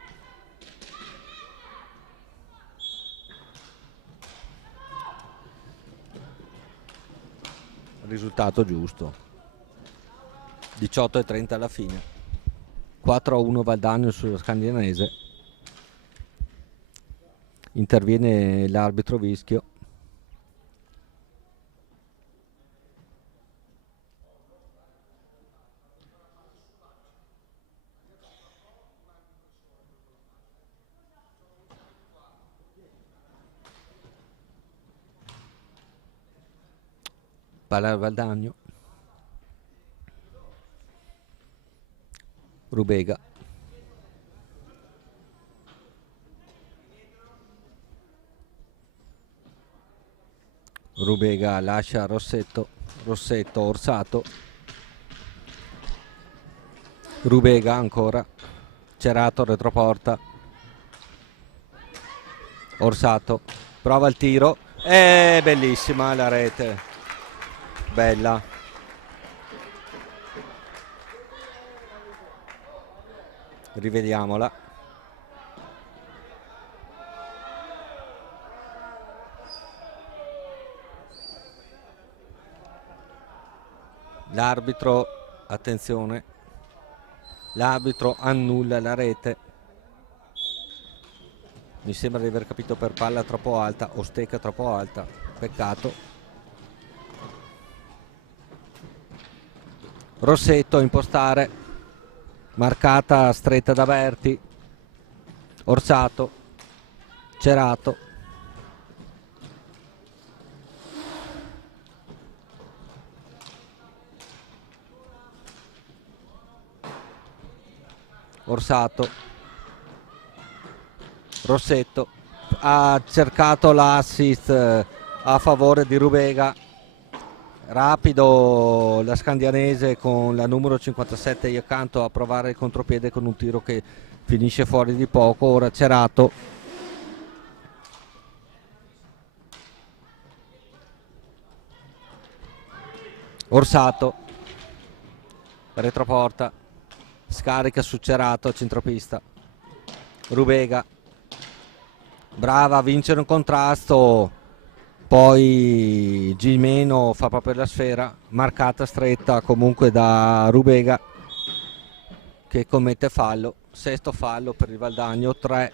risultato giusto, 18:30 alla fine, 4-1 Valdagno sulla Scandianese. Interviene l'arbitro Vischio. Palla al Valdagno. Rubega. Rubega lascia Rossetto, Rossetto Orsato, Rubega ancora, Cerato retroporta, Orsato prova il tiro, è bellissima la rete, bella. Rivediamola. L'arbitro, attenzione, l'arbitro annulla la rete. Mi sembra di aver capito per palla troppo alta o stecca troppo alta, peccato. Rossetto a impostare, marcata stretta da Berti, Orsato, Cerato, Orsato, Rossetto ha cercato l'assist a favore di Rubega, rapido la Scandianese con la numero 57 accanto a provare il contropiede con un tiro che finisce fuori di poco. Ora Cerato, Orsato, retroporta, scarica su Cerato, centropista, Rubega, brava a vincere un contrasto, poi Gimeno fa proprio la sfera, marcata stretta comunque da Rubega che commette fallo, sesto fallo per il Valdagno, 3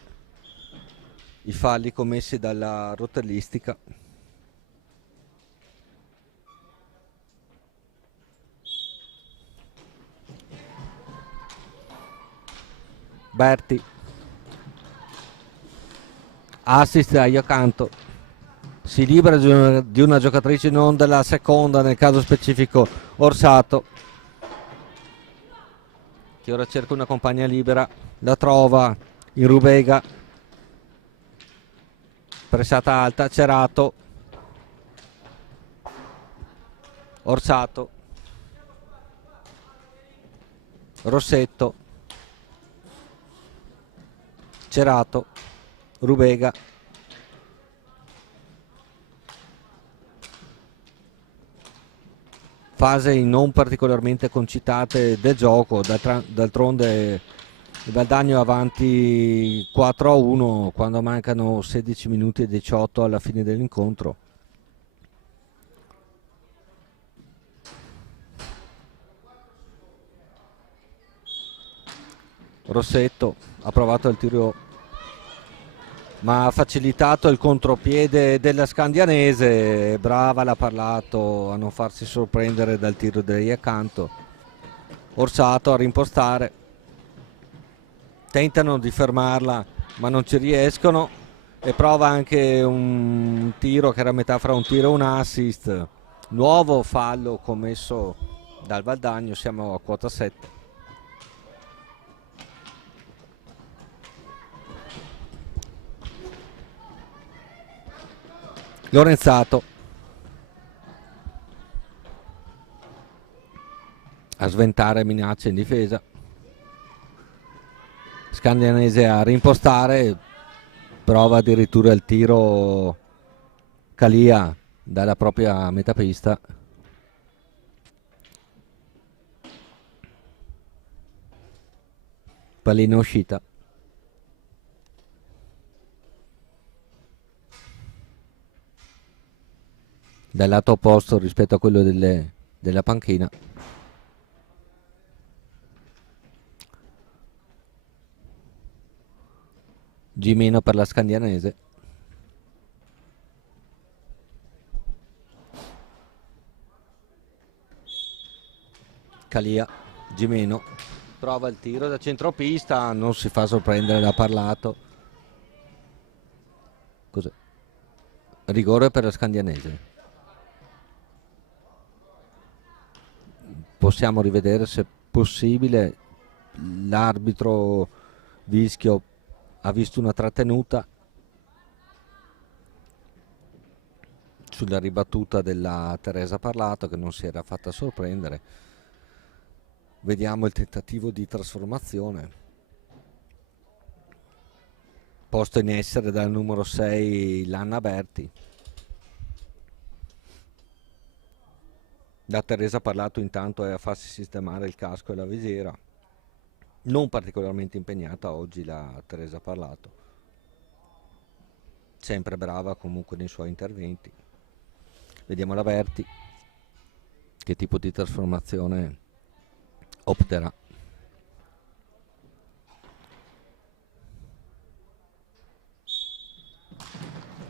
i falli commessi dalla rotellistica. Berti, assist a Iocanto, si libera di una giocatrice non della seconda, nel caso specifico Orsato, che ora cerca una compagna libera, la trova in Rubega, pressata alta, Cerato, Orsato, Rossetto, Cerato, Rubega, fasi non particolarmente concitate del gioco, d'altronde il Valdagno è avanti 4-1 quando mancano 16 minuti e 18 alla fine dell'incontro. Rossetto ha provato il tiro ma ha facilitato il contropiede della Scandianese, brava l'ha parlato a non farsi sorprendere dal tiro di accanto. Orsato a rimpostare, tentano di fermarla ma non ci riescono e prova anche un tiro che era a metà fra un tiro e un assist. Nuovo fallo commesso dal Valdagno, siamo a quota 7. Lorenzato a sventare minacce in difesa, Scandianese a rimpostare, prova addirittura il tiro Calia dalla propria metapista, pallina uscita. Dal lato opposto rispetto a quello della panchina. Gimeno per la Scandianese. Calia, Gimeno prova il tiro da centropista, non si fa sorprendere da parlato. Cos'è? Rigore per la Scandianese. Possiamo rivedere se possibile. L'arbitro Vischio ha visto una trattenuta sulla ribattuta della Teresa Parlato, che non si era fatta sorprendere. Vediamo il tentativo di trasformazione posto in essere dal numero 6 Lanna Berti. La Teresa Parlato intanto è a farsi sistemare il casco e la visiera, non particolarmente impegnata oggi la Teresa Parlato, sempre brava comunque nei suoi interventi. Vediamo la Berti che tipo di trasformazione opterà.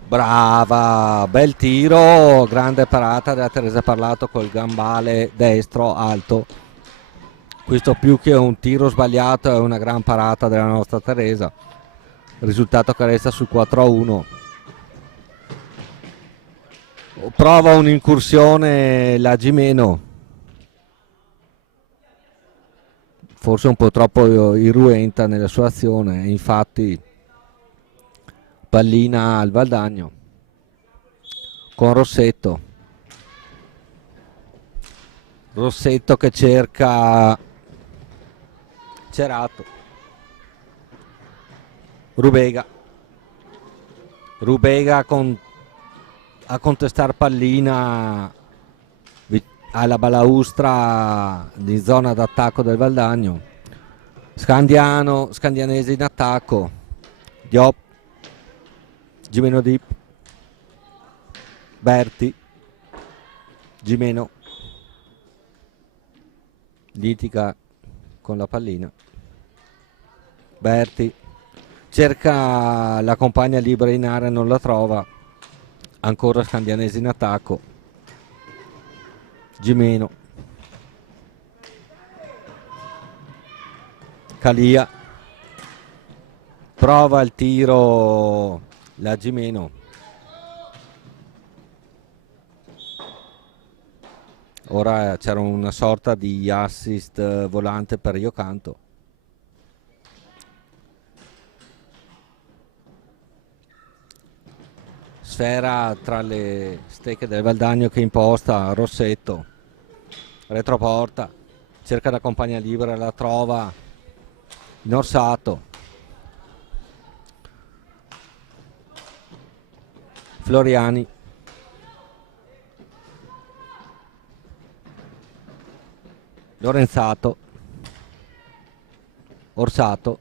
Brava, bel tiro, grande parata della Teresa Parlato col gambale destro alto. Questo più che un tiro sbagliato è una gran parata della nostra Teresa. Risultato che resta sul 4-1. Prova un'incursione la Gimeno, forse un po' troppo irruenta nella sua azione, infatti pallina al Valdagno con Rossetto che cerca Cerato, Rubega a contestare pallina alla balaustra di zona d'attacco del Valdagno. Scandianese in attacco, Diop, Gimeno Dip, Berti, Gimeno litiga con la pallina, Berti cerca la compagna libera in area, non la trova, ancora Scandianese in attacco, Gimeno, Calia, prova il tiro la Gimeno, ora c'era una sorta di assist volante per Iocanto. Sfera tra le stecche del Valdagno che imposta Rossetto, retroporta, cerca la compagna libera, la trova in Orsato, Floriani, Lorenzato, Orsato,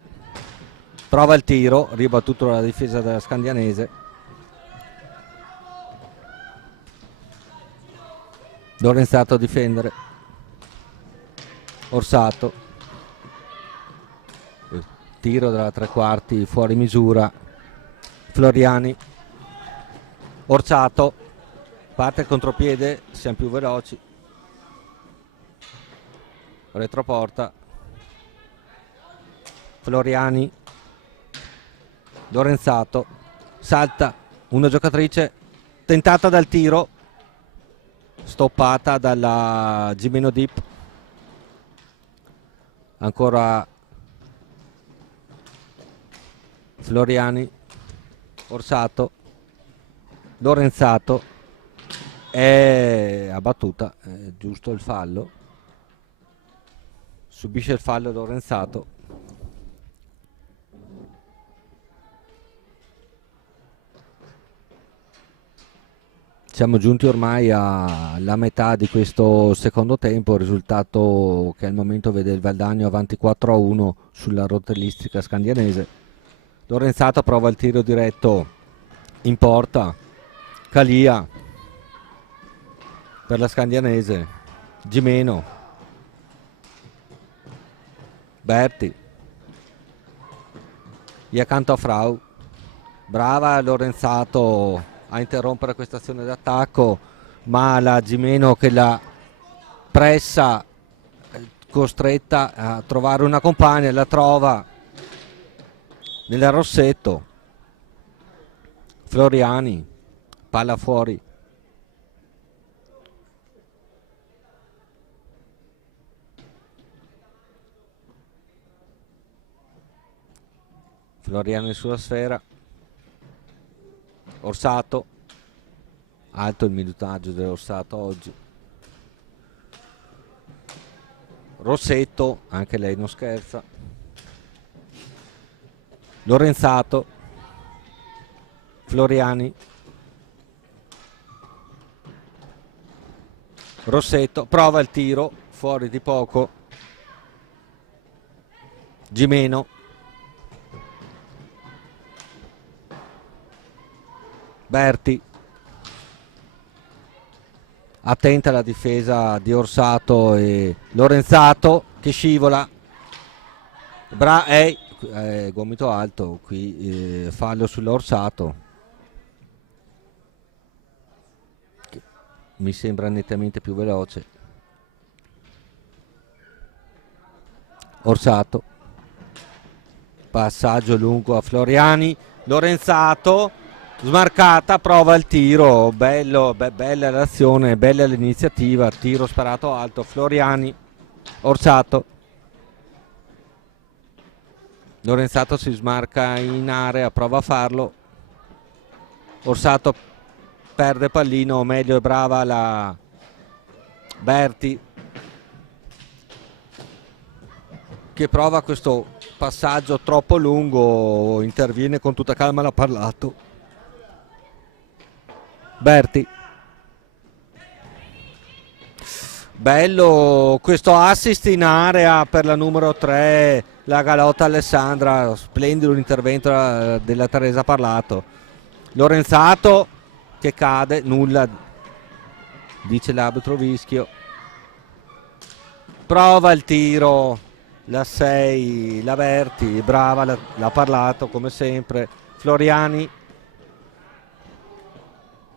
prova il tiro, ribattuto dalla difesa della Scandianese, Lorenzato a difendere, Orsato, tiro dalla tre quarti fuori misura, Floriani, Orsato, parte il contropiede, siamo più veloci, retroporta, Floriani, Lorenzato, salta una giocatrice, tentata dal tiro, stoppata dalla Gimeno Dip, ancora Floriani, Orsato, Lorenzato, è abbattuta, è giusto il fallo, subisce il fallo Lorenzato. Siamo giunti ormai alla metà di questo secondo tempo, il risultato che al momento vede il Valdagno avanti 4-1 sulla rotellistica scandianese. Lorenzato prova il tiro diretto in porta, Calia per la scandianese, Gimeno, Berti, gli accanto a Frau, brava Lorenzato a interrompere questa azione d'attacco, ma la Gimeno che la pressa, costretta a trovare una compagna, la trova nella Rossetto, Floriani, palla fuori, Floriani sulla sfera, Orsato, Alto il minutaggio dell'Orsato oggi. Rossetto, anche lei non scherza. Lorenzato. Floriani. Rossetto, prova il tiro, fuori di poco. Gimeno. Berti. Attenta la difesa di Orsato e Lorenzato che scivola. Gomito alto, qui fallo sull'Orsato. Mi sembra nettamente più veloce. Orsato. Passaggio lungo a Floriani. Lorenzato. Smarcata, prova il tiro. Bella l'azione, bella l'iniziativa. Tiro sparato alto. Floriani. Orsato. Lorenzato si smarca in area, prova a farlo. Orsato perde pallino, meglio e brava la Berti che prova questo passaggio troppo lungo, interviene con tutta calma, l'ha parlato. Berti. Bello questo assist in area per la numero 3, la Galotta Alessandra, splendido l'intervento della Teresa Parlato. Lorenzato che cade, nulla, dice l'arbitro Vischio. Prova il tiro, la 6, la Berti, brava, l'ha parlato come sempre. Floriani,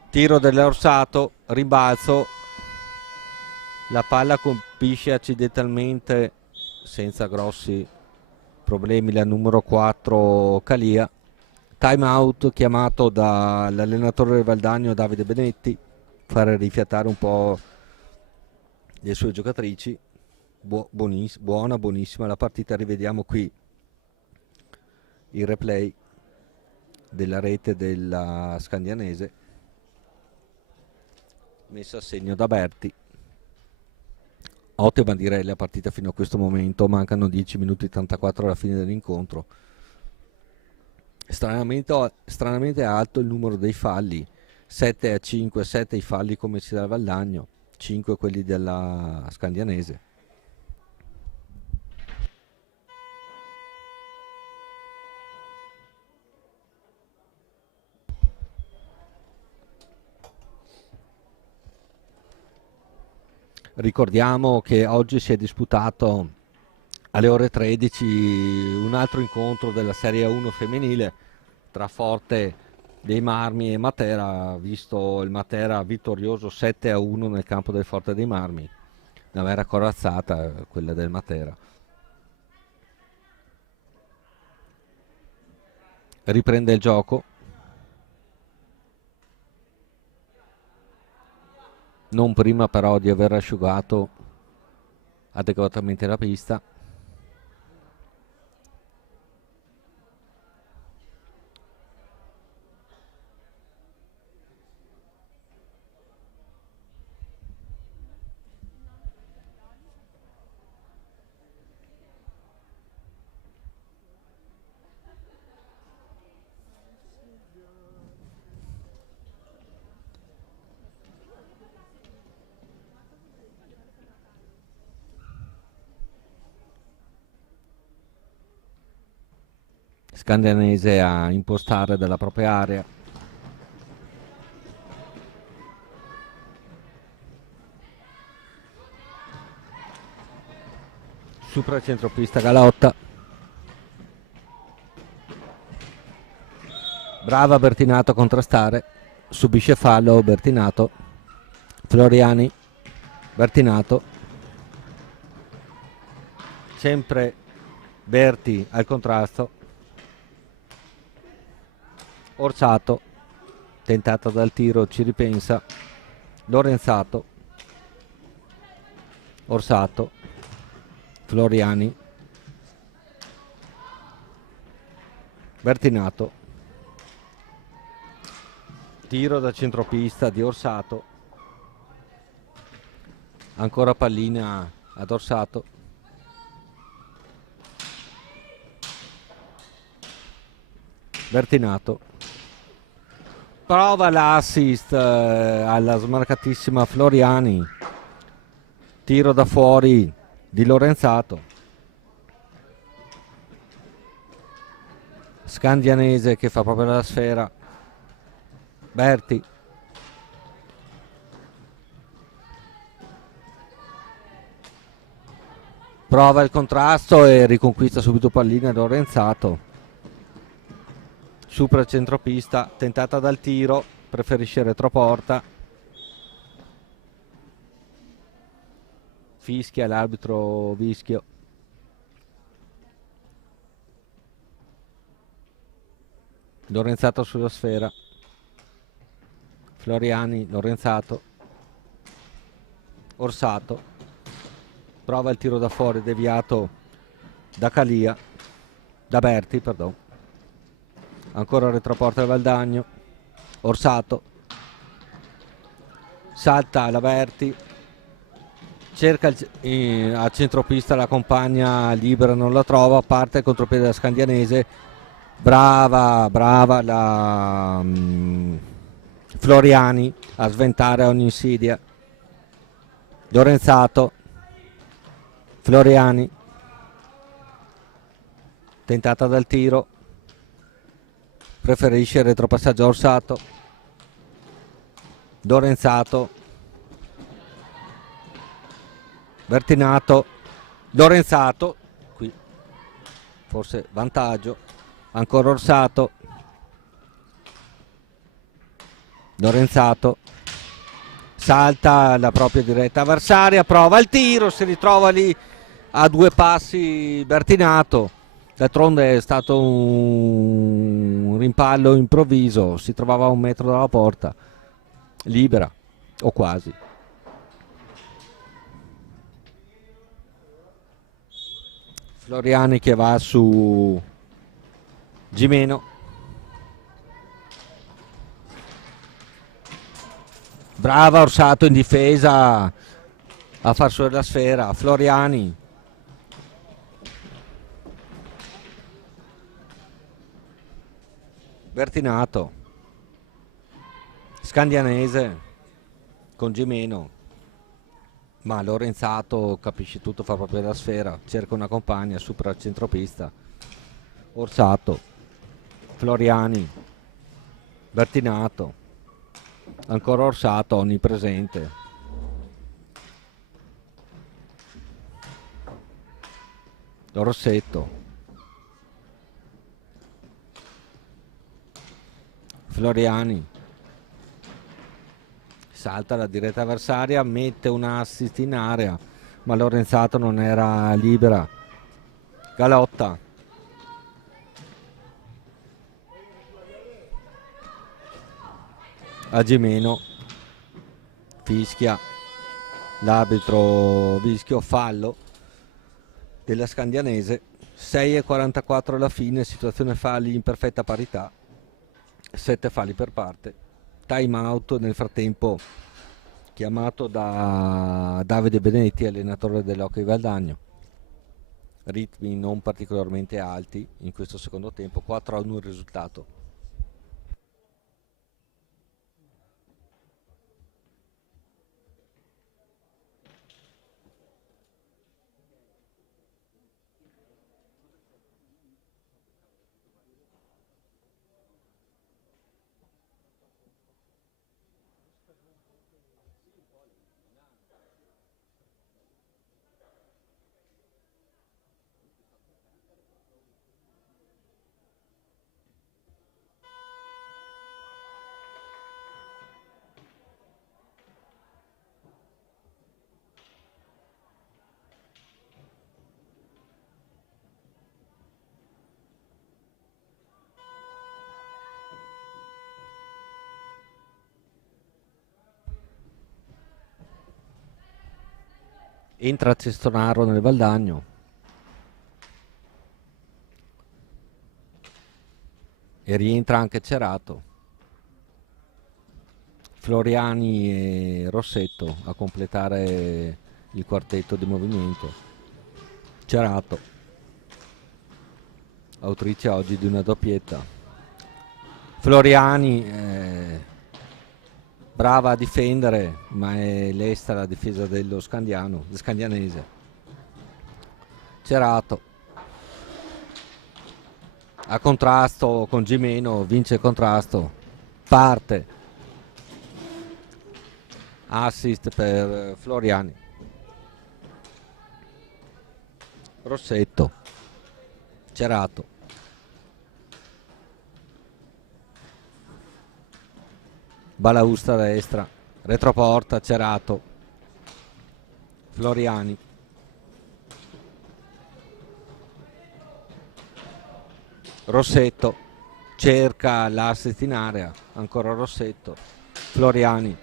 tiro dell'Orsato, rimbalzo. La palla colpisce accidentalmente senza grossi problemi la numero 4 Calia. Time out chiamato dall'allenatore del Valdagno Davide Benetti, fare rifiatare un po' le sue giocatrici. Buonissima la partita. Rivediamo qui il replay della rete della Scandianese messo a segno da Berti. Ottima direi la partita fino a questo momento, mancano 10 minuti e 34 alla fine dell'incontro. Stranamente alto il numero dei falli, 7-5, 7 i falli commessi dal Valdagno, 5 quelli della Scandianese. Ricordiamo che oggi si è disputato alle ore 13 un altro incontro della Serie 1 femminile tra Forte dei Marmi e Matera, visto il Matera vittorioso 7-1 nel campo del Forte dei Marmi. Una vera corazzata quella del Matera. Riprende il gioco. Non prima però di aver asciugato adeguatamente la pista. Scandianese a impostare dalla propria area. Supera il centropista Galotta. Brava Bertinato a contrastare. Subisce fallo Bertinato. Floriani. Bertinato. Sempre Berti al contrasto. Orsato, tentata dal tiro, ci ripensa. Lorenzato. Orsato. Floriani. Bertinato. Tiro da centropista di Orsato. Ancora pallina ad Orsato. Bertinato. Prova l'assist alla smarcatissima Floriani. Tiro da fuori di Lorenzato. Scandianese che fa proprio la sfera. Berti. Prova il contrasto e riconquista subito pallina Lorenzato. Supera il centropista, tentata dal tiro, preferisce retroporta. Fischia l'arbitro Vischio. Lorenzato sulla sfera. Floriani, Lorenzato. Orsato. Prova il tiro da fuori deviato da Calia. Da Berti, perdono. Ancora retroporta il Valdagno. Orsato. Salta la Berti. Cerca a centropista la compagna libera, non la trova. Parte il contropiede da Scandianese. Brava la Floriani a sventare ogni insidia. Lorenzato. Floriani. Tentata dal tiro. Preferisce il retropassaggio a Orsato. Lorenzato. Bertinato. Lorenzato. Qui forse vantaggio. Ancora Orsato. Lorenzato. Salta la propria diretta avversaria. Prova il tiro. Si ritrova lì a 2 passi Bertinato. D'altronde è stato un rimpallo improvviso, si trovava a 1 metro dalla porta, libera, o quasi. Floriani che va su Gimeno. Brava Orsato in difesa a far su la sfera. Floriani. Bertinato. Scandianese con Gimeno, ma Lorenzato capisce tutto, fa proprio la sfera, cerca una compagna, supera il centropista. Orsato. Floriani. Bertinato. Ancora Orsato onnipresente. Rossetto. Floriani. Salta la diretta avversaria, mette un assist in area, ma Lorenzato non era libera. Galotta. A Gimeno. Fischia l'arbitro Vischio, fallo della Scandianese. 6:44 alla fine, situazione falli in perfetta parità. 7 falli per parte. Time out nel frattempo chiamato da Davide Benetti, allenatore dell'Hockey Valdagno. Ritmi non particolarmente alti in questo secondo tempo. 4-1 il risultato. Entra Cestonaro nel Valdagno e rientra anche Cerato. Floriani e Rossetto a completare il quartetto di movimento. Cerato, autrice oggi di una doppietta. Floriani, brava a difendere, ma è lesta la difesa dello scandianese. Cerato, a contrasto con Gimeno, vince il contrasto, parte, assist per Floriani. Rossetto, Cerato, balaustra destra, retroporta, Cerato, Floriani, Rossetto, cerca l'assist in area, ancora Rossetto, Floriani,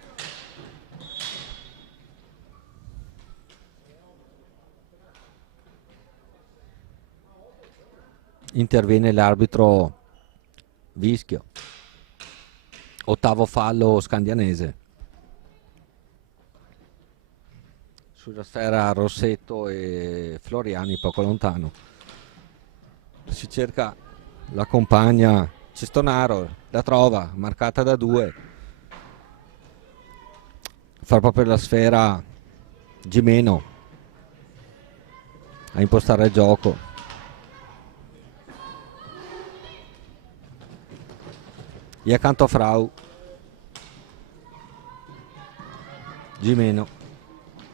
interviene l'arbitro Vischio, ottavo fallo scandianese. Sulla sfera Rossetto e Floriani poco lontano. Si cerca la compagna Cestonaro, la trova, marcata da 2. Fa proprio la sfera Gimeno a impostare il gioco. E accanto a Frau, Gimeno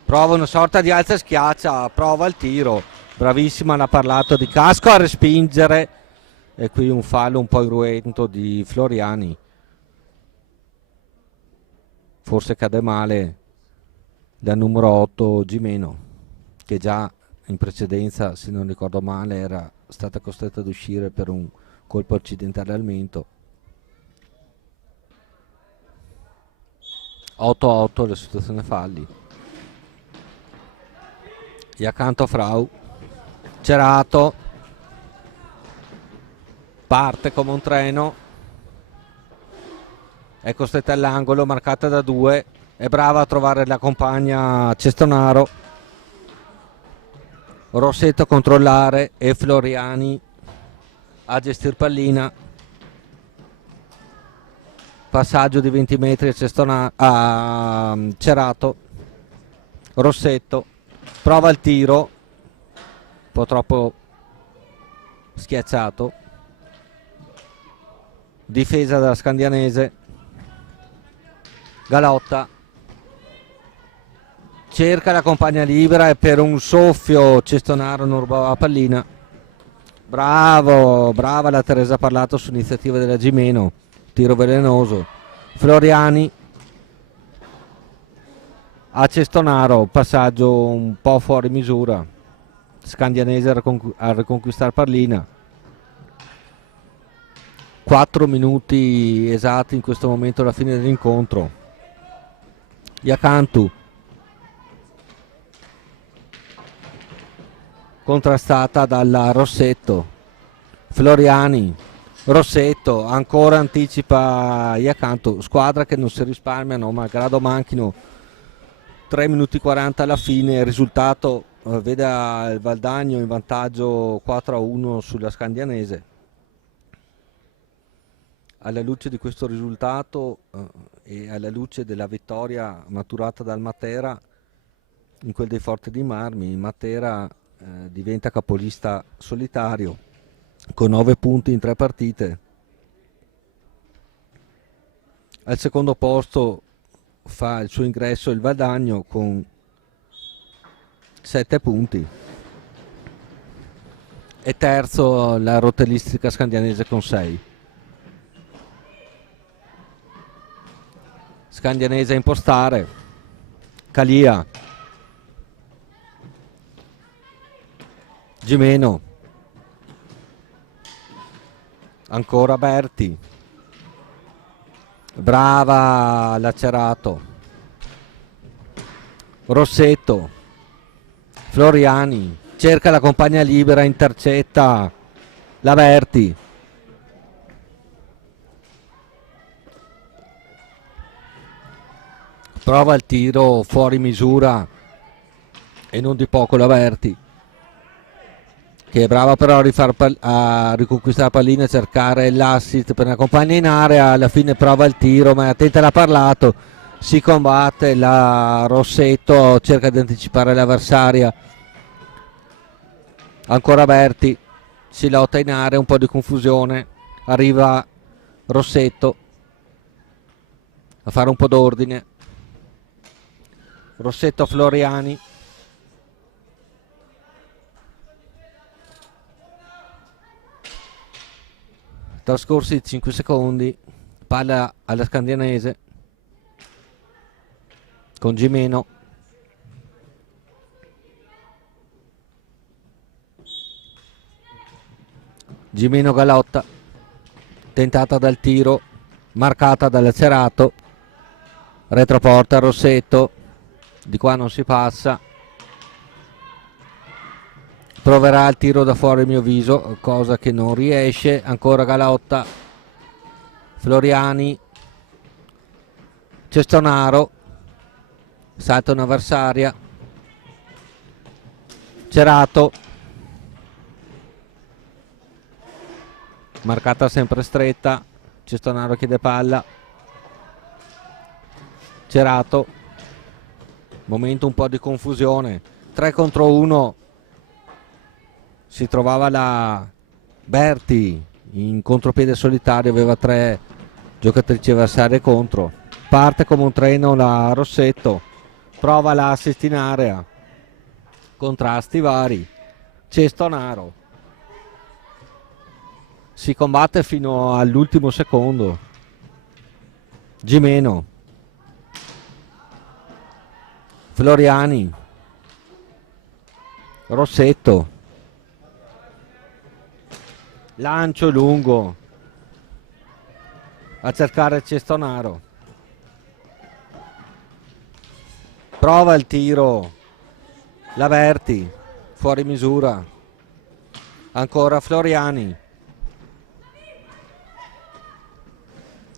prova una sorta di alza e schiaccia, prova il tiro, bravissima, l'ha parlato di casco a respingere, e qui un fallo un po' irruento di Floriani, forse cade male dal numero 8 Gimeno, che già in precedenza, se non ricordo male, era stata costretta ad uscire per un colpo accidentale al mento. 8-8 la situazione falli. E accanto a Frau, Cerato, parte come un treno, è costretta all'angolo, marcata da 2, è brava a trovare la compagna Cestonaro. Rossetto a controllare e Floriani a gestire pallina. Passaggio di 20 metri a Cerato. Rossetto prova il tiro, un po' troppo schiacciato, difesa della scandianese. Galotta cerca la compagna libera e per un soffio Cestonaro non rubava la pallina. Brava la Teresa Parlato su iniziativa della Gimeno, tiro velenoso. Floriani a Cestonaro, passaggio un po' fuori misura, scandianese a riconquistare pallina. 4 minuti esatti in questo momento alla fine dell'incontro. Iacantu contrastata dalla Rossetto. Floriani, Rossetto ancora anticipa Iacantu, squadra che non si risparmiano malgrado manchino 3 minuti 40 alla fine. Il risultato vede il Valdagno in vantaggio 4-1 sulla scandianese. Alla luce di questo risultato e alla luce della vittoria maturata dal Matera in quel dei Forti di Marmi, Matera diventa capolista solitario con 9 punti in 3 partite. Al secondo posto fa il suo ingresso il Valdagno con 7 punti e terzo la rotellistica scandianese con 6. Scandianese a impostare, Calia, Gimeno, ancora Berti, brava Lacerato, Rossetto, Floriani, cerca la compagna libera, intercetta la Berti. prova il tiro fuori misura e non di poco l'Averti, che è brava però a riconquistare pallina e cercare l'assist per una compagna in area. Alla fine prova il tiro, ma è attenta, l'ha parlato, si combatte, la Rossetto cerca di anticipare l'avversaria, ancora Averti, si lotta in area, un po' di confusione, arriva Rossetto a fare un po' d'ordine. Rossetto Floriani, trascorsi 5 secondi, palla alla Scandianese con Gimeno. Gimeno Galotta, tentata dal tiro, marcata dal Cerato, retroporta Rossetto, di qua non si passa, proverà il tiro da fuori il mio viso, cosa che non riesce. Ancora Galotta, Floriani, Cestonaro, salta un'avversaria, Cerato, marcata sempre stretta, Cestonaro chiede palla, Cerato, momento un po' di confusione, 3 contro 1, si trovava la Berti in contropiede solitario, aveva 3 giocatrici avversarie contro, parte come un treno la Rossetto, prova l'assist in area, contrasti vari, Cestonaro, si combatte fino all'ultimo secondo, Gimeno, Floriani, Rossetto, lancio lungo a cercare Cestonaro, prova il tiro l'Averti, fuori misura, ancora Floriani,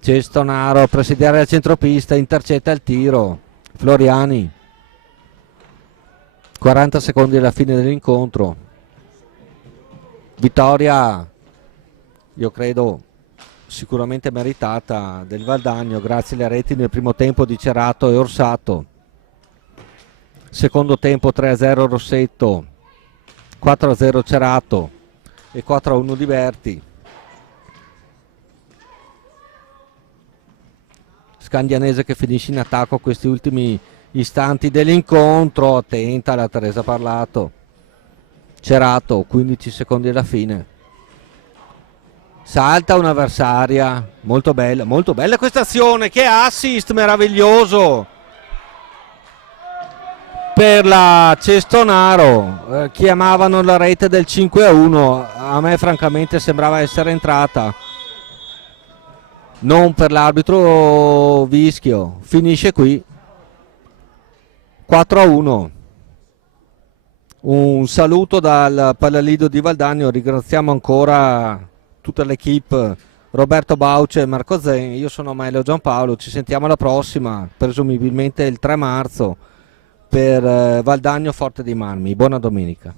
Cestonaro a presidiare al centropista, intercetta il tiro, Floriani, 40 secondi alla fine dell'incontro, vittoria io credo sicuramente meritata del Valdagno grazie alle reti nel primo tempo di Cerato e Orsato, secondo tempo 3-0 Rossetto, 4-0 Cerato e 4-1 di Berti. Scandianese che finisce in attacco a questi ultimi istanti dell'incontro, attenta la Teresa Parlato, Cerato 15 secondi alla fine, salta un'avversaria, molto bella questa azione, che assist meraviglioso per la Cestonaro, chiamavano la rete del 5-1, a me francamente sembrava essere entrata, non per l'arbitro Vischio, finisce qui 4-1. Un saluto dal Pallalido di Valdagno, ringraziamo ancora tutta l'equipe, Roberto Bauce e Marco Zen. Io sono Maelio Giampaolo, ci sentiamo alla prossima, presumibilmente il 3 marzo per Valdagno Forte dei Marmi. Buona domenica.